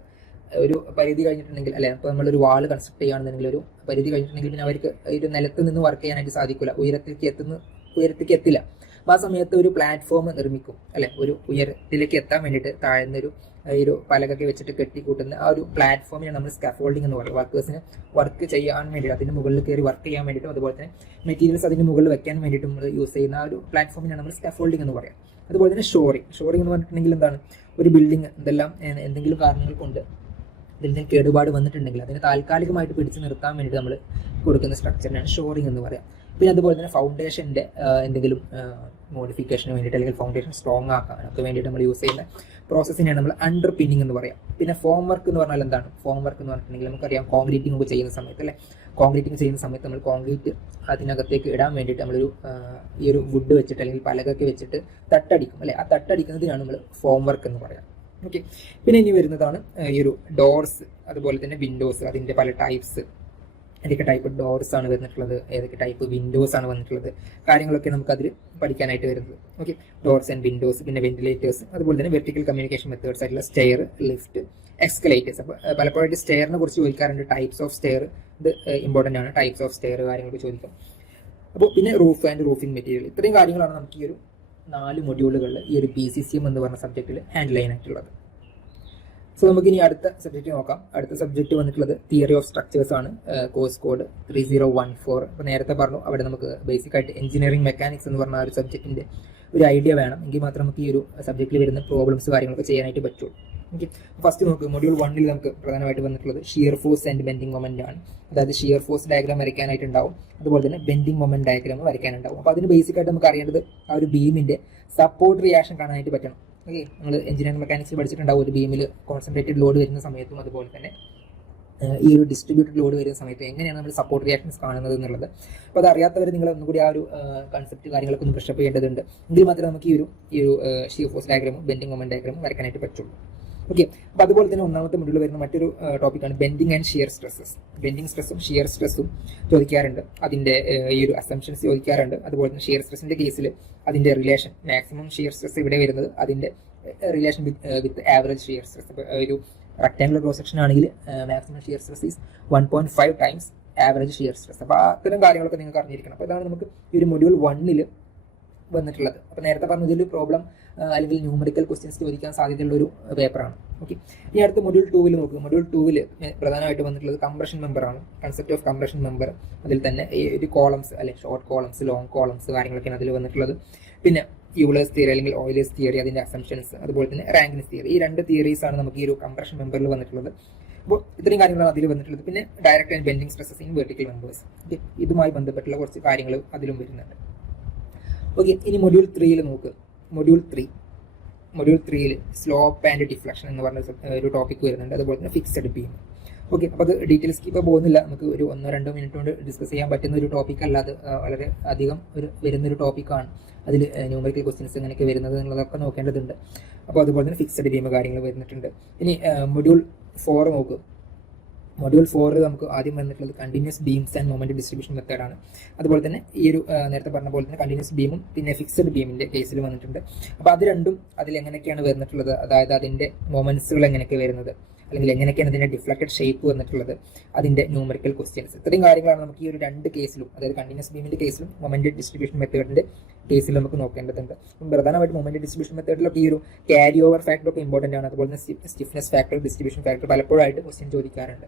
Speaker 1: ഒരു പരിധി കഴിഞ്ഞിട്ടുണ്ടെങ്കിൽ അല്ലെ അപ്പോൾ നമ്മളൊരു വാൾ കൺസ്ട്രക്ട് ചെയ്യുകയാണെന്നുണ്ടെങ്കിൽ ഒരു പരിധി കഴിഞ്ഞിട്ടുണ്ടെങ്കിൽ പിന്നെ അവർക്ക് ഒരു നിലത്ത് നിന്ന് വർക്ക് ചെയ്യാനായിട്ട് സാധിക്കില്ല ഉയരത്തിലേക്ക് എത്തുന്ന ഉയരത്തിലേക്ക് എത്തില്ല. അപ്പോൾ ആ സമയത്ത് ഒരു പ്ലാറ്റ്ഫോം നിർമ്മിക്കും അല്ലെ? ഒരു ഉയരത്തിലേക്ക് എത്താൻ വേണ്ടിയിട്ട് താഴ്ന്നൊരു ഒരു പലകൊക്കെ വെച്ചിട്ട് കെട്ടിക്കൂട്ടുന്ന ആ ഒരു പ്ലാറ്റ്ഫോമിനെ നമ്മൾ സ്കാഫോൾഡിംഗ് എന്ന് പറയും വർക്കേഴ്സിന് വർക്ക് ചെയ്യാൻ വേണ്ടിയിട്ട് അതിന്റെ മുകളിൽ കയറി വർക്ക് ചെയ്യാൻ വേണ്ടിയിട്ടും അതുപോലെ തന്നെ മെറ്റീരിയൽസ് അതിന്റെ മുകളിൽ വെക്കാൻ വേണ്ടിയിട്ടും നമ്മൾ യൂസ് ചെയ്യുന്ന ആ ഒരു പ്ലാറ്റ്ഫോമിനെ നമ്മൾ സ്കാഫോൾഡിംഗ് എന്ന് പറയാം അതുപോലെ തന്നെ ഷോറിംഗ് ഷോറിംഗ് എന്ന് പറഞ്ഞിട്ടുണ്ടെങ്കിൽ എന്താണ്? ഒരു ബിൽഡിംഗ് എന്തെല്ലാം ഏ, എന്തെങ്കിലും കാരണങ്ങൾ കൊണ്ട് ഇതിന്റെ കേടുപാട് വന്നിട്ടുണ്ടെങ്കിൽ അതിനെ താൽക്കാലികമായിട്ട് പിടിച്ചു നിർത്താൻ വേണ്ടിയിട്ട് നമ്മൾ കൊടുക്കുന്ന സ്ട്രക്ചറിനാണ് ഷോറിംഗ് എന്ന് പറയാം പിന്നെ അതുപോലെ തന്നെ ഫൗണ്ടേഷന്റെ എന്തെങ്കിലും മോഡിഫിക്കേഷന് വേണ്ടിയിട്ട് അല്ലെങ്കിൽ ഫൗണ്ടേഷൻ സ്ട്രോങ് ആക്കാനൊക്കെ വേണ്ടിയിട്ട് നമ്മൾ യൂസ് ചെയ്യുന്ന പ്രോസസ്സിനെയാണ് നമ്മൾ അണ്ടർ പിന്നിങ് എന്ന് പറയാം. പിന്നെ ഫോം വർക്ക് എന്ന് പറഞ്ഞാൽ എന്താണ്? ഫോം വർക്ക് എന്ന് പറഞ്ഞിട്ടുണ്ടെങ്കിൽ നമുക്കറിയാം കോൺക്രീറ്റിംഗ് ഒക്കെ ചെയ്യുന്ന സമയത്ത് അല്ലേ? കോൺക്രീറ്റിംഗ് ചെയ്യുന്ന സമയത്ത് നമ്മൾ കോൺക്രീറ്റ് അതിനകത്തേക്ക് ഇടാൻ വേണ്ടിയിട്ട് നമ്മളൊരു ഈ ഒരു വുഡ് വെച്ചിട്ട് അല്ലെങ്കിൽ പലകൊക്കെ വെച്ചിട്ട് തട്ടടിക്കും അല്ലെ? ആ തട്ടടിക്കുന്നതിനാണ് നമ്മൾ ഫോം വർക്ക് എന്ന് പറയാം. ഓക്കെ പിന്നെ ഇനി വരുന്നതാണ് ഈ ഒരു ഡോർസ് അതുപോലെ തന്നെ വിൻഡോസ് അതിന്റെ പല ടൈപ്സ് ഏതൊക്കെ ടൈപ്പ് ഡോർസ് ആണ് വന്നിട്ടുള്ളത് ഏതൊക്കെ ടൈപ്പ് വിൻഡോസ് ആണ് വന്നിട്ടുള്ളത് കാര്യങ്ങളൊക്കെ നമുക്ക് അതിൽ പഠിക്കാനായിട്ട് വരുന്നത്. ഓക്കെ ഡോർസ് ആൻഡ് വിൻഡോസ് പിന്നെ വെന്റിലേറ്റേഴ്സ് അതുപോലെ തന്നെ വെർട്ടിക്കൽ കമ്മ്യൂണിക്കേഷൻ മെത്തേഡ്സ് ആയിട്ടുള്ള സ്റ്റെയർ ലിഫ്റ്റ് എക്സ്കലേറ്റേഴ്സ് അപ്പോൾ പലപ്പോഴായിട്ട് സ്റ്റെയറിനെ കുറിച്ച് ചോദിക്കാറുണ്ട്. ടൈപ്സ് ഓഫ് സ്റ്റെയർ ഇത് ഇമ്പോർട്ടന്റ് ആണ്. ടൈപ്സ് ഓഫ് സ്റ്റെയർ കാര്യങ്ങളൊക്കെ ചോദിക്കാം. അപ്പോൾ പിന്നെ റൂഫ് ആൻഡ് റൂഫിംഗ് മെറ്റീരിയൽ ഇത്രയും കാര്യങ്ങളാണ് നമുക്ക് ഈ ഒരു നാല് മൊഡ്യൂളുകളിൽ ഈ ഒരു ബി സി സി എം എന്ന് പറഞ്ഞ സബ്ജക്റ്റിൽ ഹാൻഡിൽ ചെയ്യാനായിട്ടുള്ളത്. സോ നമുക്ക് ഇനി അടുത്ത സബ്ജക്റ്റ് നോക്കാം. അടുത്ത സബ്ജക്റ്റ് വന്നിട്ടുള്ളത് തിയറി ഓഫ് സ്ട്രക്ചേഴ്സ് ആണ്. Course code three zero one four അപ്പോൾ നേരത്തെ പറഞ്ഞു അവിടെ നമുക്ക് ബേസിക് ആയിട്ട് എഞ്ചിനീയറിംഗ് മെക്കാനിക്സ് എന്ന് പറഞ്ഞ ഒരു സബ്ജക്റ്റിന്റെ ഒരു ഐഡിയ വേണം. എങ്കിൽ മാത്രം നമുക്ക് ഈ ഒരു സബ്ജക്റ്റിൽ വരുന്ന പ്രോബ്ലംസ് കാര്യങ്ങളൊക്കെ ചെയ്യാനായിട്ട് പറ്റുള്ളൂ. ഓക്കെ ഫസ്റ്റ് നോക്ക് മൊഡ്യൂൾ വണ്ണിൽ നമുക്ക് പ്രധാനമായിട്ട് വന്നിട്ടുള്ളത് shear force and bending moment ആണ്. അതായത് ഷിയർ ഫോഴ്സ് ഡയഗ്രാം വരയ്ക്കാനായിട്ട് ഉണ്ടാവും. അതുപോലെ തന്നെ ബെൻഡിങ് മൊമെന്റ് ഡയഗ്രാം വരയ്ക്കാനുണ്ടാവും. അപ്പോൾ അതിന് ബേസിക് ആയിട്ട് നമുക്ക് അറിയേണ്ടത് ആ ഒരു ബീമിന്റെ സപ്പോർട്ട് റിയാക്ഷൻ കാണാനായിട്ട് പറ്റണം. ഓക്കെ നിങ്ങൾ എഞ്ചിനീയറിംഗ് മെക്കാനിക്സ് പഠിച്ചിട്ടുണ്ടാവും ഒരു ബീമിൽ കോൺസെൻട്രേറ്റഡ് ലോഡ് വരുന്ന സമയത്തും അതുപോലെ തന്നെ. ഈ ഒരു ഡിസ്ട്രിബ്യൂട്ടഡ് ലോഡ് വരുന്ന സമയത്ത് എങ്ങനെയാണ് നമ്മൾ സപ്പോർട്ട് റിയാക്ഷൻസ് കാണുന്നത് എന്നുള്ളത്. അപ്പോൾ അത് അറിയാത്തവർ നിങ്ങൾ ഒന്നുകൂടി ആ ഒരു കൺസെപ്റ്റ് കാര്യങ്ങളൊക്കെ ഒന്ന് പ്രഷപ്പ് ചെയ്യേണ്ടതുണ്ട്. എങ്കിൽ മാത്രമേ നമുക്ക് ഈ ഒരു ഈ ഒരു ഷീഫോസ് ഡയഗ്രാമും ബെൻഡിങ് മൊമെന്റ് ഡയഗ്രാമും വരയ്ക്കാനായിട്ട് പറ്റുള്ളൂ. ഓക്കെ അപ്പോൾ അതുപോലെ തന്നെ ഒന്നാമത്തെ മുന്നിൽ വരുന്ന മറ്റൊരു ടോപ്പിക്കാണ് bending and shear stresses bending സ്ട്രെസ്സും ഷിയർ സ്ട്രെസ്സും ചോദിക്കാറുണ്ട്. അതിന്റെ ഈ ഒരു അസംഷൻസ് ചോദിക്കാറുണ്ട്. അതുപോലെ തന്നെ ഷിയർ സ്ട്രെസ്സിന്റെ കേസിൽ അതിന്റെ റിലേഷൻ മാക്സിമം ഷിയർ സ്ട്രെസ് ഇവിടെ വരുന്നത് അതിന്റെ relation with with average shear stress ഒരു റെക്ടാംഗുലർ ക്രോസ് സെക്ഷൻ ആണെങ്കിൽ maximum shear stress is one point five times average shear stress അപ്പോൾ അത്തരം കാര്യങ്ങളൊക്കെ നിങ്ങൾക്ക് അറിഞ്ഞിരിക്കണം. അപ്പോൾ ഇതാണ് നമുക്ക് ഈ ഒരു മൊഡ്യൂൾ വണ്ണിൽ വന്നിട്ടുള്ളത്. അപ്പോൾ നേരത്തെ പറഞ്ഞ പറഞ്ഞതിൽ പ്രോബ്ലം അല്ലെങ്കിൽ ന്യൂമറിക്കൽ ക്വസ്റ്റ്യൻസ് ചോദിക്കാൻ സാധ്യതയുള്ള ഒരു പേപ്പറാണ് ഓക്കെ ഇനി അടുത്ത മൊഡ്യൂൾ ടൂവിൽ നോക്കുക. മൊഡ്യൂൾ ടൂവിൽ പ്രധാനമായിട്ട് വന്നിട്ടുള്ളത് കംപ്രഷൻ മെമ്പറാണ് കൺസെപ്റ്റ് ഓഫ് കംപ്രഷൻ മെമ്പർ അതിൽ തന്നെ ഈ ഒരു കോളംസ് അല്ലെ ഷോർട്ട് കോളംസ് ലോങ് കോളംസ് കാര്യങ്ങളൊക്കെയാണ് അതിൽ വന്നിട്ടുള്ളത്. പിന്നെ യൂളേഴ്സ് തിയറി അല്ലെങ്കിൽ ഓയിലേഴ്സ് തിയറി അതിന്റെ അസംഷൻസ് അതുപോലെ തന്നെ റാങ്കിൻസ് തിയറി ഈ രണ്ട് തിയറീസ് ആണ് നമുക്ക് ഈ ഒരു കംപ്രഷൻ മെമ്പറിൽ വന്നിട്ടുള്ളത്. അപ്പോൾ ഇത്രയും കാര്യങ്ങളാണ് അതിൽ വന്നിട്ടുള്ളത്. പിന്നെ direct and bending stresses in vertical members okay ഇതുമായി ബന്ധപ്പെട്ടുള്ള കുറച്ച് കാര്യങ്ങൾ അതിലും വരുന്നുണ്ട്. ഓക്കെ ഇനി മൊഡ്യൂൾ ത്രീയിൽ നോക്ക് മൊഡ്യൂൾ ത്രീ മൊഡ്യൂൾ ത്രീയിൽ സ്ലോപ്പ് ആൻഡ് ഡിഫ്ലക്ഷൻ എന്ന് പറഞ്ഞ ഒരു ടോപ്പിക് വരുന്നുണ്ട്. അതുപോലെ തന്നെ ഫിക്സഡ് ബീം ഓക്കെ അപ്പോൾ അത് ഡീറ്റെയിൽസ് ഇപ്പോൾ പോകുന്നില്ല. നമുക്ക് ഒരു ഒന്നോ രണ്ടോ മിനിറ്റ് കൊണ്ട് ഡിസ്കസ് ചെയ്യാൻ പറ്റുന്ന ഒരു ടോപ്പിക് അല്ലാതെ വളരെ അധികം ഒരു വരുന്നൊരു ടോപ്പിക്കാണ് അതിൽ ന്യൂമറിക്കൽ ക്വസ്റ്റ്യൻസ് എങ്ങനെയൊക്കെ വരുന്നത് എന്നുള്ളതൊക്കെ നോക്കേണ്ടതുണ്ട്. അപ്പോൾ അതുപോലെ തന്നെ ഫിക്സഡ് ബീം കാര്യങ്ങൾ വരുന്നിട്ടുണ്ട്. ഇനി മൊഡ്യൂൾ ഫോർ നോക്കുക മൊഡ്യൂൾ ഫോറിൽ നമുക്ക് ആദ്യം വന്നിട്ടുള്ളത് continuous beams and moment distribution മെത്തേഡാണ് അതുപോലെ തന്നെ ഈ ഒരു നേരത്തെ പറഞ്ഞ പോലെ തന്നെ കണ്ടിന്യൂസ് ബീമും പിന്നെ ഫിക്സഡ് ബീമിന്റെ കേസിൽ വന്നിട്ടുണ്ട്. അപ്പോൾ അത് രണ്ടും അതിൽ എങ്ങനെയൊക്കെയാണ് വരുന്നിട്ടുള്ളത് അതായത് അതിന്റെ മൊമെന്റ്സുകൾ എങ്ങനെയൊക്കെ വരുന്നത്? അല്ലെങ്കിൽ എങ്ങനെയൊക്കെയാണ് അതിന്റെ ഡിഫ്ലക്റ്റഡ് ഷേപ്പ് വന്നിട്ടുള്ളത് അതിന്റെ ന്യൂമറിക്കൽ ക്വസ്റ്റ്യൻസ് ഇത്രയും കാര്യങ്ങളാണ് നമുക്ക് ഈ ഒരു രണ്ട് കേസിലും അതായത് കണ്ടിന്യൂസ് ബീമിന്റെ കേസിലും മൊമെന്റ് ഡിസ്ട്രിബ്യൂഷൻ മെത്തേഡിന്റെ കേസിൽ നമുക്ക് നോക്കേണ്ടതുണ്ട്. പ്രധാനമായിട്ട് മൊമെന്റ് ഡിസ്ട്രിബ്യൂഷൻ മെത്തേഡിലൊക്കെ ഈ ഒരു ക്യാരി ഓവർ ഫാക്ടർ ഒക്കെ ഇമ്പോർട്ടന്റ് ആണ്. അതുപോലെ തന്നെ സ്റ്റിഫ്നെസ് ഫാക്ടർ ഡിസ്ട്രിബ്യൂഷൻ ഫാക്ടർ പലപ്പോഴായിട്ട് ക്വസ്റ്റ്യൻ ചോദിക്കാറുണ്ട്.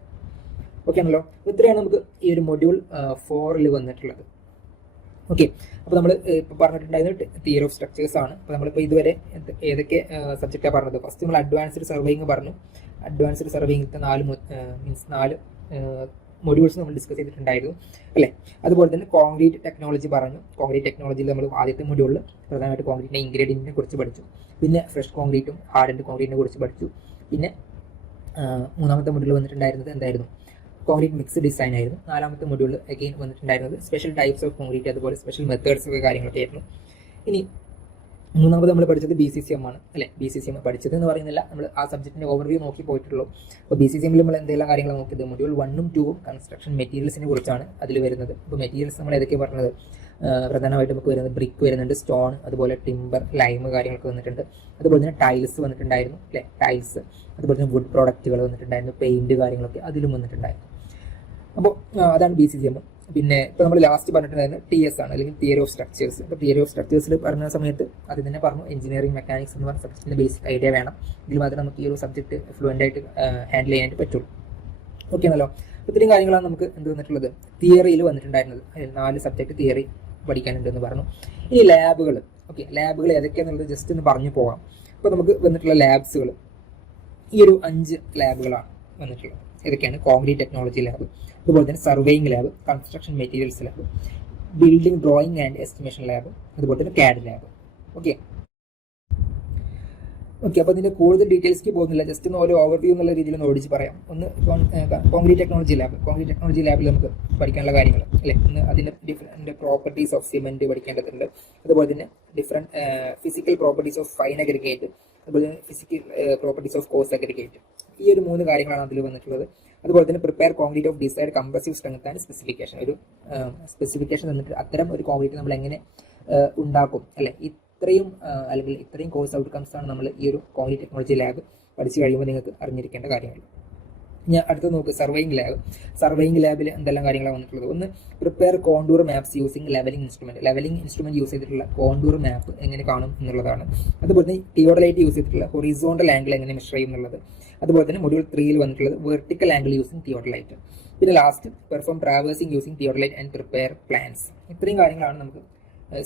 Speaker 1: ഓക്കെ ആണല്ലോ? ഇത്രയാണ് നമുക്ക് ഈ ഒരു മൊഡ്യൂൾ ഫോറിൽ വന്നിട്ടുള്ളത്. ഓക്കെ അപ്പോൾ നമ്മൾ ഇപ്പോൾ പറഞ്ഞിട്ടുണ്ടായിരുന്നത് തിയറി ഓഫ് സ്ട്രക്ചേഴ്സ് ആണ്. അപ്പോൾ നമ്മളിപ്പോൾ ഇതുവരെ ഏതൊക്കെ സബ്ജക്റ്റാണ് പറഞ്ഞത്? ഫസ്റ്റ് നമ്മൾ അഡ്വാൻസ്ഡ് സർവേയിങ് പറഞ്ഞു. അഡ്വാൻസ്ഡ് സർവേയിങ്ങിലത്തെ നാല് മീൻസ് നാല് മൊഡ്യൂൾസ് നമ്മൾ ഡിസ്കസ് ചെയ്തിട്ടുണ്ടായിരുന്നു. അല്ലേ? അതുപോലെ തന്നെ കോൺക്രീറ്റ് ടെക്നോളജി പറഞ്ഞു. കോൺക്രീറ്റ് ടെക്നോളജിയിൽ നമ്മൾ ആദ്യത്തെ മൊഡ്യൂളിൽ പ്രധാനമായിട്ട് കോൺക്രീറ്റിന്റെ ഇൻഗ്രീഡിയന്റിനെ കുറിച്ച് പഠിച്ചു. പിന്നെ ഫ്രഷ് കോൺക്രീറ്റും ഹാർഡൻഡ് കോൺക്രീറ്റിനെ കുറിച്ച് പഠിച്ചു. പിന്നെ മൂന്നാമത്തെ മൊഡ്യൂൾ വന്നിട്ടുണ്ടായിരുന്നത് എന്തായിരുന്നു? കോൺക്രീറ്റ് മിക്സ് ഡിസൈൻ ആയിരുന്നു. നാലാമത്തെ മൊഡ്യൂൾ അഗെയിൻ വന്നിട്ടുണ്ടായിരുന്നത് സ്പെഷ്യൽ ടൈപ്സ് ഓഫ് കോൺക്രീറ്റ് അതുപോലെ സ്പെഷ്യൽ മെത്തേഡ്സ് ഒക്കെ കാര്യങ്ങളൊക്കെ ആയിരുന്നു. ഇനി മൂന്നാമത് നമ്മൾ പഠിച്ചത് ബി സി സി എം ആണ്. അല്ലെ? ബി സി സി എം പഠിച്ചത് എന്ന് പറയുന്നില്ല. നമ്മൾ ആ സബ്ജക്റ്റിന്റെ ഓവർവ്യൂ നോക്കി പോയിട്ടുള്ളൂ. അപ്പോൾ ബി സി സി എമ്മിൽ നമ്മൾ എന്തെല്ലാം കാര്യങ്ങൾ നോക്കിയത്? മൊഡ്യൂൾ വണ്ണും ടൂവും കൺസ്ട്രക്ഷൻ മെറ്റീരിയൽസിനെ കുറിച്ചാണ് അതിൽ വരുന്നത്. അപ്പോൾ മെറ്റീരിയൽസ് നമ്മൾ ഏതൊക്കെ പറഞ്ഞത്? പ്രധാനമായിട്ട് നമുക്ക് വരുന്നത് ബ്രിക്ക് വരുന്നുണ്ട് സ്റ്റോൺ അതുപോലെ ടിമ്പർ ലൈം കാര്യങ്ങളൊക്കെ വന്നിട്ടുണ്ട്. അതുപോലെ തന്നെ ടൈൽസ് വന്നിട്ടുണ്ടായിരുന്നു. അല്ലെ? ടൈൽസ് അതുപോലെ തന്നെ വുഡ് പ്രോഡക്റ്റുകൾ വന്നിട്ടുണ്ടായിരുന്നു. പെയിന്റ് കാര്യങ്ങളൊക്കെ അതിലും വന്നിട്ടുണ്ടായിരുന്നു. അപ്പോൾ അതാണ് ബി സി സി എം പിന്നെ ഇപ്പോൾ നമ്മൾ ലാസ്റ്റ് പറഞ്ഞിട്ടുണ്ടായിരുന്നത് ടി എസ് ആണ് അല്ലെങ്കിൽ തിയറി ഓഫ് സ്ട്രക്ചേഴ്സ് ഇപ്പോൾ തിയറി ഓഫ് സ്ട്രക്ചേഴ്സിൽ പറഞ്ഞ സമയത്ത് അത് തന്നെ പറഞ്ഞു എഞ്ചിനീയറിംഗ് മെക്കാനിക്സ് എന്ന് പറഞ്ഞ സബ്ജക്റ്റിന്റെ ബേസിക് ഐഡിയ വേണം. ഇതിൽ മാത്രമേ നമുക്ക് ഈ ഒരു സബ്ജക്ട് ഫ്ലുവന്റ് ആയിട്ട് ഹാൻഡിൽ ചെയ്യാനായിട്ട് പറ്റുള്ളൂ. ഓക്കെ ആണല്ലോ ഇത്രയും കാര്യങ്ങളാണ് നമുക്ക് എന്ത് വന്നിട്ടുള്ളത്? തിയറിയിൽ വന്നിട്ടുണ്ടായിരുന്നത്. അതിൽ നാല് സബ്ജക്ട് തിയറി പഠിക്കാനുണ്ട് എന്ന് പറഞ്ഞു. ഇനി ലാബുകൾ ഓക്കെ ലാബുകൾ ഏതൊക്കെയാണെന്നുള്ളത് ജസ്റ്റ് ഒന്ന് പറഞ്ഞു പോകാം ഇപ്പോൾ നമുക്ക് വന്നിട്ടുള്ള ലാബ്സുകൾ ഈ ഒരു അഞ്ച് ലാബുകളാണ് വന്നിട്ടുള്ളത്. ഇതൊക്കെയാണ് കോൺക്രീറ്റ് ടെക്നോളജി ലാബ് അതുപോലെ തന്നെ surveying lab construction materials lab building drawing and estimation lab അതുപോലെ തന്നെ കാഡ് ലാബ് ഓക്കെ ഓക്കെ അപ്പോൾ ഇതിന്റെ കൂടുതൽ ഡീറ്റെയിൽസ്ക്ക് പോകുന്നില്ല. ജസ്റ്റ് ഒന്ന് ഓരോ ഓവർവ്യൂ എന്നുള്ള രീതിയിൽ ഒന്ന് ഓടിച്ച് പറയാം. ഒന്ന് concrete technology lab concrete technology ലാബിൽ നമുക്ക് പഠിക്കാനുള്ള കാര്യങ്ങൾ അല്ലേ? ഒന്ന് അതിന്റെ ഡിഫറെന്റ് പ്രോപ്പർട്ടീസ് ഓഫ് സിമെന്റ് പഠിക്കേണ്ടതുണ്ട്. അതുപോലെ തന്നെ different physical properties of fine aggregate അതുപോലെ physical properties of coarse aggregate ഈ ഒരു മൂന്ന് കാര്യങ്ങളാണ് അതിൽ വന്നിട്ടുള്ളത്. അതുപോലെ തന്നെ prepare concrete of desired compressive strength and specification ഒരു സ്പെസിഫിക്കേഷൻ തന്നിട്ട് അത്തരം ഒരു കോൺക്രീറ്റ് നമ്മൾ എങ്ങനെ ഉണ്ടാക്കും അല്ലെ? ഇത്രയും അല്ലെങ്കിൽ ഇത്രയും കോഴ്സ് ഔട്ട്കംസ് ആണ് നമ്മൾ ഈ ഒരു കോൺക്രീറ്റ് ടെക്നോളജി ലാബ് പഠിച്ചു കഴിയുമ്പോൾ നിങ്ങൾക്ക് അറിഞ്ഞിരിക്കേണ്ട കാര്യങ്ങൾ ഞാൻ അടുത്ത് നോക്ക് സർവേയിങ് ലാബ് സർവേയിങ് ലാബിൽ എന്തെല്ലാം കാര്യങ്ങളാണ് വന്നിട്ടുള്ളത്? ഒന്ന് prepare contour maps using levelling instrument levelling instrument use ചെയ്തിട്ടുള്ള കോണ്ടൂർ മാപ്പ് എങ്ങനെ കാണും എന്നുള്ളതാണ്. അതുപോലെ തന്നെ തിയോഡലൈറ്റ് യൂസ് ചെയ്തിട്ടുള്ള ഹൊറിസോണ്ടൽ ആംഗിൾ എങ്ങനെ മെഷർ ചെയ്യും എന്നുള്ളത്. അതുപോലെ തന്നെ മൊഡ്യൂൾ ത്രീയിൽ വന്നിട്ടുള്ളത് വെർട്ടിക്കൽ ആംഗിൾ യൂസിങ് തിയോഡലൈറ്റ് പിന്നെ last perform traversing using theodolite and prepare plans ഇത്രയും കാര്യങ്ങളാണ് നമുക്ക്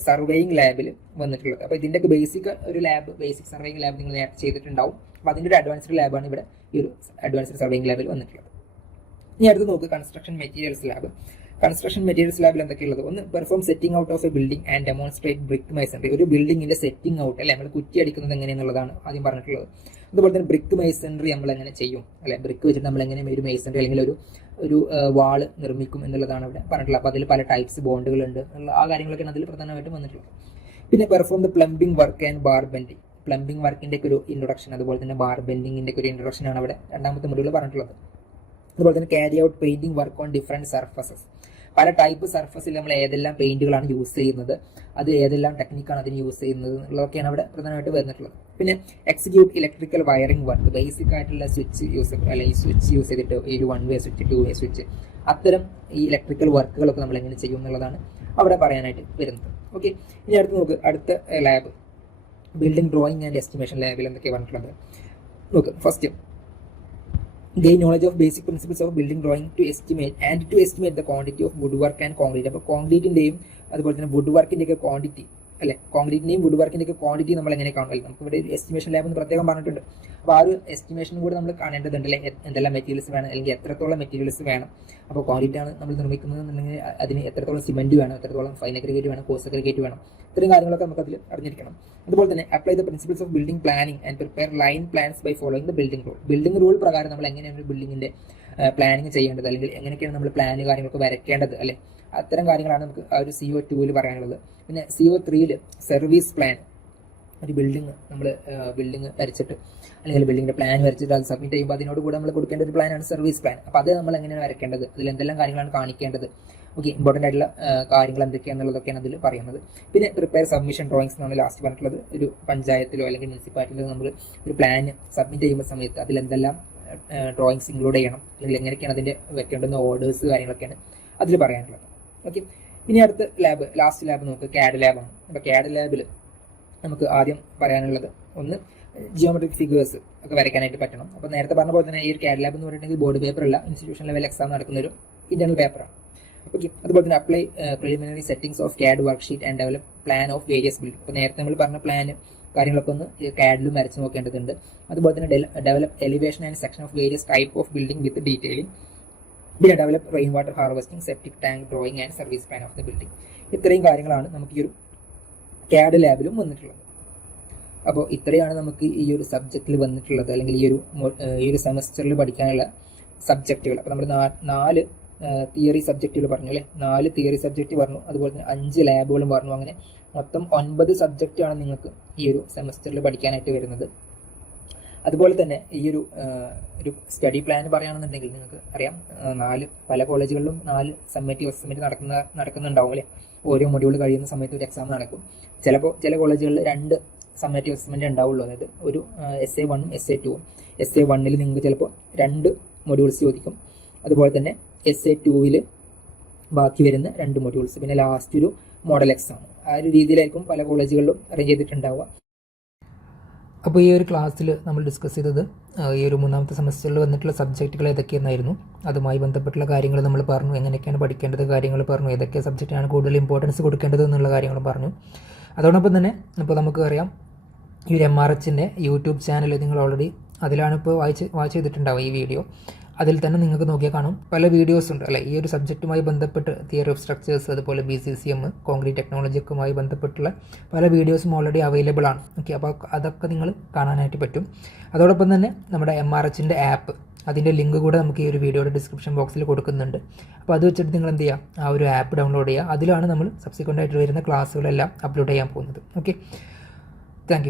Speaker 1: സർവേയിങ് ലാബിൽ വന്നിട്ടുള്ളത്. അപ്പോൾ ഇതിന്റെയൊക്കെ ബേസിക് ഒരു ലാബ് ബേസിക് സർവേയിങ് ലാബ് നിങ്ങൾ നേരത്തെ ചെയ്തിട്ടുണ്ടാവും. അപ്പോൾ അതിന്റെ ഒരു അഡ്വാൻസ്ഡ് ലാബാണ് ഇവിടെ ഈ ഒരു അഡ്വാൻസ്ഡ് സർവേയിങ് ലാബിൽ വന്നിട്ടുള്ളത്. ഇനി അടുത്ത് നോക്ക് construction materials lab construction materials ലാബിൽ എന്തൊക്കെയുള്ളത്? ഒന്ന് perform setting out of a building and demonstrate brick masonry ഒരു ബിൽഡിംഗിന്റെ സെറ്റിംഗ് ഔട്ട് അല്ലെ? നമ്മൾ കുറ്റി അടിക്കുന്നത് എങ്ങനെയെന്നുള്ളതാണ് ആദ്യം പറഞ്ഞിട്ടുള്ളത്. അതുപോലെ തന്നെ ബ്രിക്ക് മൈസൺറി നമ്മൾ എങ്ങനെ ചെയ്യും? അല്ലെ? ബ്രിക്ക് വെച്ചിട്ട് നമ്മൾ എങ്ങനെ ഒരു മൈസൺറി അല്ലെങ്കിൽ ഒരു ഒരു വാൾ നിർമ്മിക്കും എന്നുള്ളതാണ് അവിടെ പറഞ്ഞിട്ടുള്ളത്. അപ്പോൾ അതിൽ പല ടൈപ്സ് ബോണ്ടുകളുണ്ട് ആ കാര്യങ്ങളൊക്കെയാണ് അതിൽ പ്രധാനമായിട്ടും വന്നിട്ടുള്ളത്. പിന്നെ perform the plumbing work and bar bending plumbing വർക്കിന്റെ ഒക്കെ ഒരു ഇൻട്രൊഡക്ഷൻ അതുപോലെ തന്നെ ബാർ ബെൻഡിങ്ങിന്റെ ഒരു ഇൻട്രൊഡക്ഷൻ ആണ് അവിടെ രണ്ടാമത്തെ മൊഡ്യൂൾ പറഞ്ഞിട്ടുള്ളത്. അതുപോലെ തന്നെ carry out painting work on different surfaces പല ടൈപ്പ് സർഫസിൽ നമ്മൾ ഏതെല്ലാം പെയിന്റുകളാണ് യൂസ് ചെയ്യുന്നത് അത് ഏതെല്ലാം ടെക്നിക്കാണ് അതിന് യൂസ് ചെയ്യുന്നത് എന്നുള്ളതൊക്കെയാണ് അവിടെ പ്രധാനമായിട്ട് വന്നിട്ടുള്ളത്. പിന്നെ execute electrical wiring work basic ആയിട്ടുള്ള സ്വിച്ച് യൂസ് അല്ലെങ്കിൽ സ്വിച്ച് യൂസ് ചെയ്തിട്ട് ഒരു one way switch two way switch അത്തരം ഈ ഇലക്ട്രിക്കൽ വർക്കുകളൊക്കെ നമ്മൾ എങ്ങനെ ചെയ്യും എന്നുള്ളതാണ് അവിടെ പറയാനായിട്ട് വരുന്നത്. ഓക്കെ ഇനി അടുത്ത് നോക്ക് അടുത്ത lab building drawing and estimation ലാബിൽ എന്നൊക്കെ പറഞ്ഞിട്ടുള്ളത്. നോക്ക് first gain knowledge of basic principles of building drawing to estimate and to estimate the quantity of wood work and concrete അപ്പോൾ കോൺക്രീറ്റിന്റെയും അതുപോലെ തന്നെ വുഡ് വർക്കിന്റെയൊക്കെ ക്വാണ്ടിറ്റി അല്ലെ? കോൺക്രീറ്റിന്റെയും വുഡ് വർക്കിന്റെ ഒക്കെ ക്വാണ്ടിറ്റി നമ്മൾ എങ്ങനെ കാണുമല്ലോ നമുക്ക് ഇവിടെ ഒരു എസ്റ്റിമേഷൻ ലാബ് എന്ന് പ്രത്യേകം പറഞ്ഞിട്ടുണ്ട്. അപ്പോൾ ആ ഒരു എസ്റ്റിമേഷനും കൂടെ നമ്മൾ കാണേണ്ടതുണ്ട് അല്ലെ? എന്തെല്ലാം മെറ്റീരിയൽസ് വേണം? അല്ലെങ്കിൽ എത്രത്തോളം മെറ്റീരിയൽസ് വേണം? അപ്പോൾ ക്വാണ്ടിറ്റി ആണ് നമ്മൾ നിർമ്മിക്കുന്നത് എന്നുണ്ടെങ്കിൽ അതിന് എത്രത്തോളം സിമെന്റ് വേണം? എത്രത്തോളം ഫൈൻ അഗ്രിഗേറ്റ് വേണം? കോസ് അഗ്രിഗേറ്റ് വേണം? ഇത്തരം കാര്യങ്ങളൊക്കെ നമുക്ക് അതിൽ അറിഞ്ഞിരിക്കണം. അതുപോലെ തന്നെ apply the principles of building planning and prepare line plans by following the building rule building rule പ്രകാരം നമ്മൾ എങ്ങനെയാണ് ഒരു ബിൽഡിങ്ങിന്റെ പ്ലാനിങ് ചെയ്യേണ്ടത് അല്ലെങ്കിൽ എങ്ങനെയൊക്കെയാണ് നമ്മൾ പ്ലാൻ കാര്യങ്ങളൊക്കെ വരയ്ക്കേണ്ടത് അല്ലെ? അത്തരം കാര്യങ്ങളാണ് നമുക്ക് ആ ഒരു സി ഒ ടൂവിൽ പറയാനുള്ളത്. പിന്നെ സി ഒ ത്രീയിൽ സർവീസ് പ്ലാൻ ഒരു ബിൽഡിംഗ് നമ്മൾ ബിൽഡിംഗ് വരച്ചിട്ട് അല്ലെങ്കിൽ ബിൽഡിങ്ങിന്റെ പ്ലാൻ വരച്ചിട്ട് അത് സബ്മിറ്റ് ചെയ്യുമ്പോൾ അതിനോട് കൂടെ നമ്മൾ കൊടുക്കേണ്ട ഒരു പ്ലാനാണ് സർവീസ് പ്ലാൻ അപ്പോൾ അത് നമ്മൾ എങ്ങനെയാണ് വരയ്ക്കേണ്ടത്? അതിൽ എന്തെല്ലാം കാര്യങ്ങളാണ് കാണിക്കേണ്ടത്? ഓക്കെ ഇമ്പോർട്ടന്റ് ആയിട്ടുള്ള കാര്യങ്ങൾ എന്തൊക്കെയാണെന്നുള്ളതൊക്കെയാണ് അതിൽ പറയുന്നത്. പിന്നെ പ്രിപ്പയർ സബ്മിഷൻ ഡ്രോയിങ്സ് എന്നാണ് ലാസ്റ്റ് പറഞ്ഞിട്ടുള്ളത്. ഒരു പഞ്ചായത്തിലോ അല്ലെങ്കിൽ മുനിസിപ്പാലിറ്റിയിലോ നമ്മൾ ഒരു പ്ലാൻ സബ്മിറ്റ് ചെയ്യുന്ന സമയത്ത് അതിൽ എന്തെല്ലാം ഡ്രോയിങ്സ് ഇൻക്ലൂഡ് ചെയ്യണം. അല്ലെങ്കിൽ എങ്ങനെയൊക്കെയാണ് അതിന്റെ വെക്കേണ്ടുന്ന ഓർഡേഴ്സ് കാര്യങ്ങളൊക്കെയാണ് അതിൽ പറയാനുള്ളത്. ഓക്കെ ഇനി അടുത്ത ലാബ് ലാസ്റ്റ് ലാബ് നമുക്ക് കാഡ് ലാബാണ് അപ്പോൾ കാഡ് ലാബിൽ നമുക്ക് ആദ്യം പറയാനുള്ളത് ഒന്ന് ജിയോമെട്രിക് ഫിഗേഴ്സ് ഒക്കെ വരയ്ക്കാനായിട്ട് പറ്റണം. അപ്പോൾ നേരത്തെ പറഞ്ഞ പോലെ തന്നെ ഈ ഒരു കാഡ് ലാബ് എന്ന് പറഞ്ഞിട്ടുണ്ടെങ്കിൽ ബോർഡ് പേപ്പർ അല്ല ഇൻസ്റ്റിറ്റ്യൂഷൻ ലെവൽ എക്സാം നടക്കുന്ന ഒരു ഇന്റർണൽ പേപ്പറാണ് ഓക്കെ അതുപോലെ തന്നെ apply preliminary settings of CAD worksheet and develop plan of various building അപ്പോൾ നേരത്തെ നമ്മൾ പറഞ്ഞ പ്ലാൻ കാര്യങ്ങളൊക്കെ ഒന്ന് കാഡിലും വരച്ച് നോക്കേണ്ടതുണ്ട് അതുപോലെ തന്നെ develop elevation and section of various type of building with detailing പിന്നെ develop rain water harvesting septic tank drawing and service plan of the building ഇത്രയും കാര്യങ്ങളാണ് നമുക്ക് ഈ ഒരു കാഡ് ലാബിലും വന്നിട്ടുള്ളത്. അപ്പോൾ ഇത്രയാണ് നമുക്ക് ഈ ഒരു സബ്ജക്റ്റിൽ വന്നിട്ടുള്ളത് അല്ലെങ്കിൽ ഈ ഒരു ഈ ഒരു സെമസ്റ്ററിൽ പഠിക്കാനുള്ള സബ്ജക്റ്റുകൾ അപ്പോൾ നമ്മൾ നാല് തിയറി സബ്ജക്റ്റുകൾ പറഞ്ഞു അല്ലേ? നാല് തിയറി സബ്ജക്റ്റ് പറഞ്ഞു അതുപോലെ തന്നെ അഞ്ച് ലാബുകളും പറഞ്ഞു അങ്ങനെ മൊത്തം ഒൻപത് സബ്ജക്റ്റാണ് നിങ്ങൾക്ക് ഈ ഒരു സെമസ്റ്ററിൽ പഠിക്കാനായിട്ട് വരുന്നത്. അതുപോലെ തന്നെ ഈ ഒരു ഒരു സ്റ്റഡി പ്ലാൻ പറയുകയാണെന്നുണ്ടെങ്കിൽ നിങ്ങൾക്ക് അറിയാം നാല് പല കോളേജുകളിലും നാല് സമ്മേറ്റീവ് സമ്മേറ്റ് നടക്കുന്ന നടക്കുന്നുണ്ടാവും അല്ലേ? ഓരോ മൊഡ്യൂൾ കഴിയുന്ന സമയത്ത് ഒരു എക്സാം നടക്കും. ചിലപ്പോൾ ചില കോളേജുകളിൽ രണ്ട് സമ്മേറ്റീവ് അസസ്മെന്റ് ഉണ്ടാവുള്ളൂ. അതായത് ഒരു എസ് എ വണ്ണും എസ് എ ടുവും എസ് എ വണ്ണിൽ നിങ്ങൾക്ക് ചിലപ്പോൾ രണ്ട് മൊഡ്യൂൾസ് ചോദിക്കും. അതുപോലെ തന്നെ എസ് എ ടുവിൽ ബാക്കി വരുന്ന രണ്ട് മൊഡ്യൂൾസ് പിന്നെ ലാസ്റ്റ് ഒരു മോഡൽ എക്സാം ആ ഒരു രീതിയിലായിരിക്കും പല കോളേജുകളിലും അറേഞ്ച് ചെയ്തിട്ടുണ്ടാവുക. അപ്പോൾ ഈ ഒരു ക്ലാസ്സിൽ നമ്മൾ ഡിസ്കസ് ചെയ്തത് ഈ ഒരു മൂന്നാമത്തെ സെമസ്റ്ററിൽ വന്നിട്ടുള്ള സബ്ജക്റ്റുകൾ ഏതൊക്കെയെന്നായിരുന്നു. അതുമായി ബന്ധപ്പെട്ടുള്ള കാര്യങ്ങൾ നമ്മൾ പറഞ്ഞു. എങ്ങനെയൊക്കെയാണ് പഠിക്കേണ്ടത് കാര്യങ്ങൾ പറഞ്ഞു. ഏതൊക്കെ സബ്ജക്റ്റാണ് കൂടുതൽ ഇമ്പോർട്ടൻസ് കൊടുക്കേണ്ടത് എന്നുള്ള കാര്യങ്ങൾ പറഞ്ഞു. അതോടൊപ്പം തന്നെ ഇപ്പോൾ നമുക്ക് അറിയാം ഈ ഒരു എം ആർ എച്ചിന്റെ യൂട്യൂബ് ചാനൽ നിങ്ങൾ ഓൾറെഡി അതിലാണ് ഇപ്പോൾ വായിച്ച് വാച്ച് ചെയ്തിട്ടുണ്ടാവും ഈ വീഡിയോ അതിൽ തന്നെ നിങ്ങൾക്ക് നോക്കിയാൽ കാണും. പല വീഡിയോസ് ഉണ്ട്. അല്ലേ ഈ ഒരു സബ്ജക്റ്റുമായി ബന്ധപ്പെട്ട് തിയറി ഓഫ് സ്ട്രക്ചേഴ്സ് അതുപോലെ B C C M concrete ടെക്നോളജിക്കുമായി ബന്ധപ്പെട്ടുള്ള പല വീഡിയോസും ഓൾറെഡി അവൈലബിൾ ആണ്. ഓക്കെ അപ്പോൾ അതൊക്കെ നിങ്ങൾ കാണാനായിട്ട് പറ്റും. അതോടൊപ്പം തന്നെ നമ്മുടെ എം ആർ എച്ചിന്റെ ആപ്പ് അതിന്റെ ലിങ്ക് കൂടെ നമുക്ക് ഈ ഒരു വീഡിയോയുടെ ഡിസ്ക്രിപ്ഷൻ ബോക്സിൽ കൊടുക്കുന്നുണ്ട്. അപ്പോൾ അത് വെച്ചിട്ട് നിങ്ങൾ എന്ത് ചെയ്യുക? ആ ഒരു ആപ്പ് ഡൗൺലോഡ് ചെയ്യുക. അതിലാണ് നമ്മൾ സബ്സിക്വന്റ് ആയിട്ട് വരുന്ന ക്ലാസ്സുകളെല്ലാം അപ്ലോഡ് ചെയ്യാൻ പോകുന്നത്. Okay thank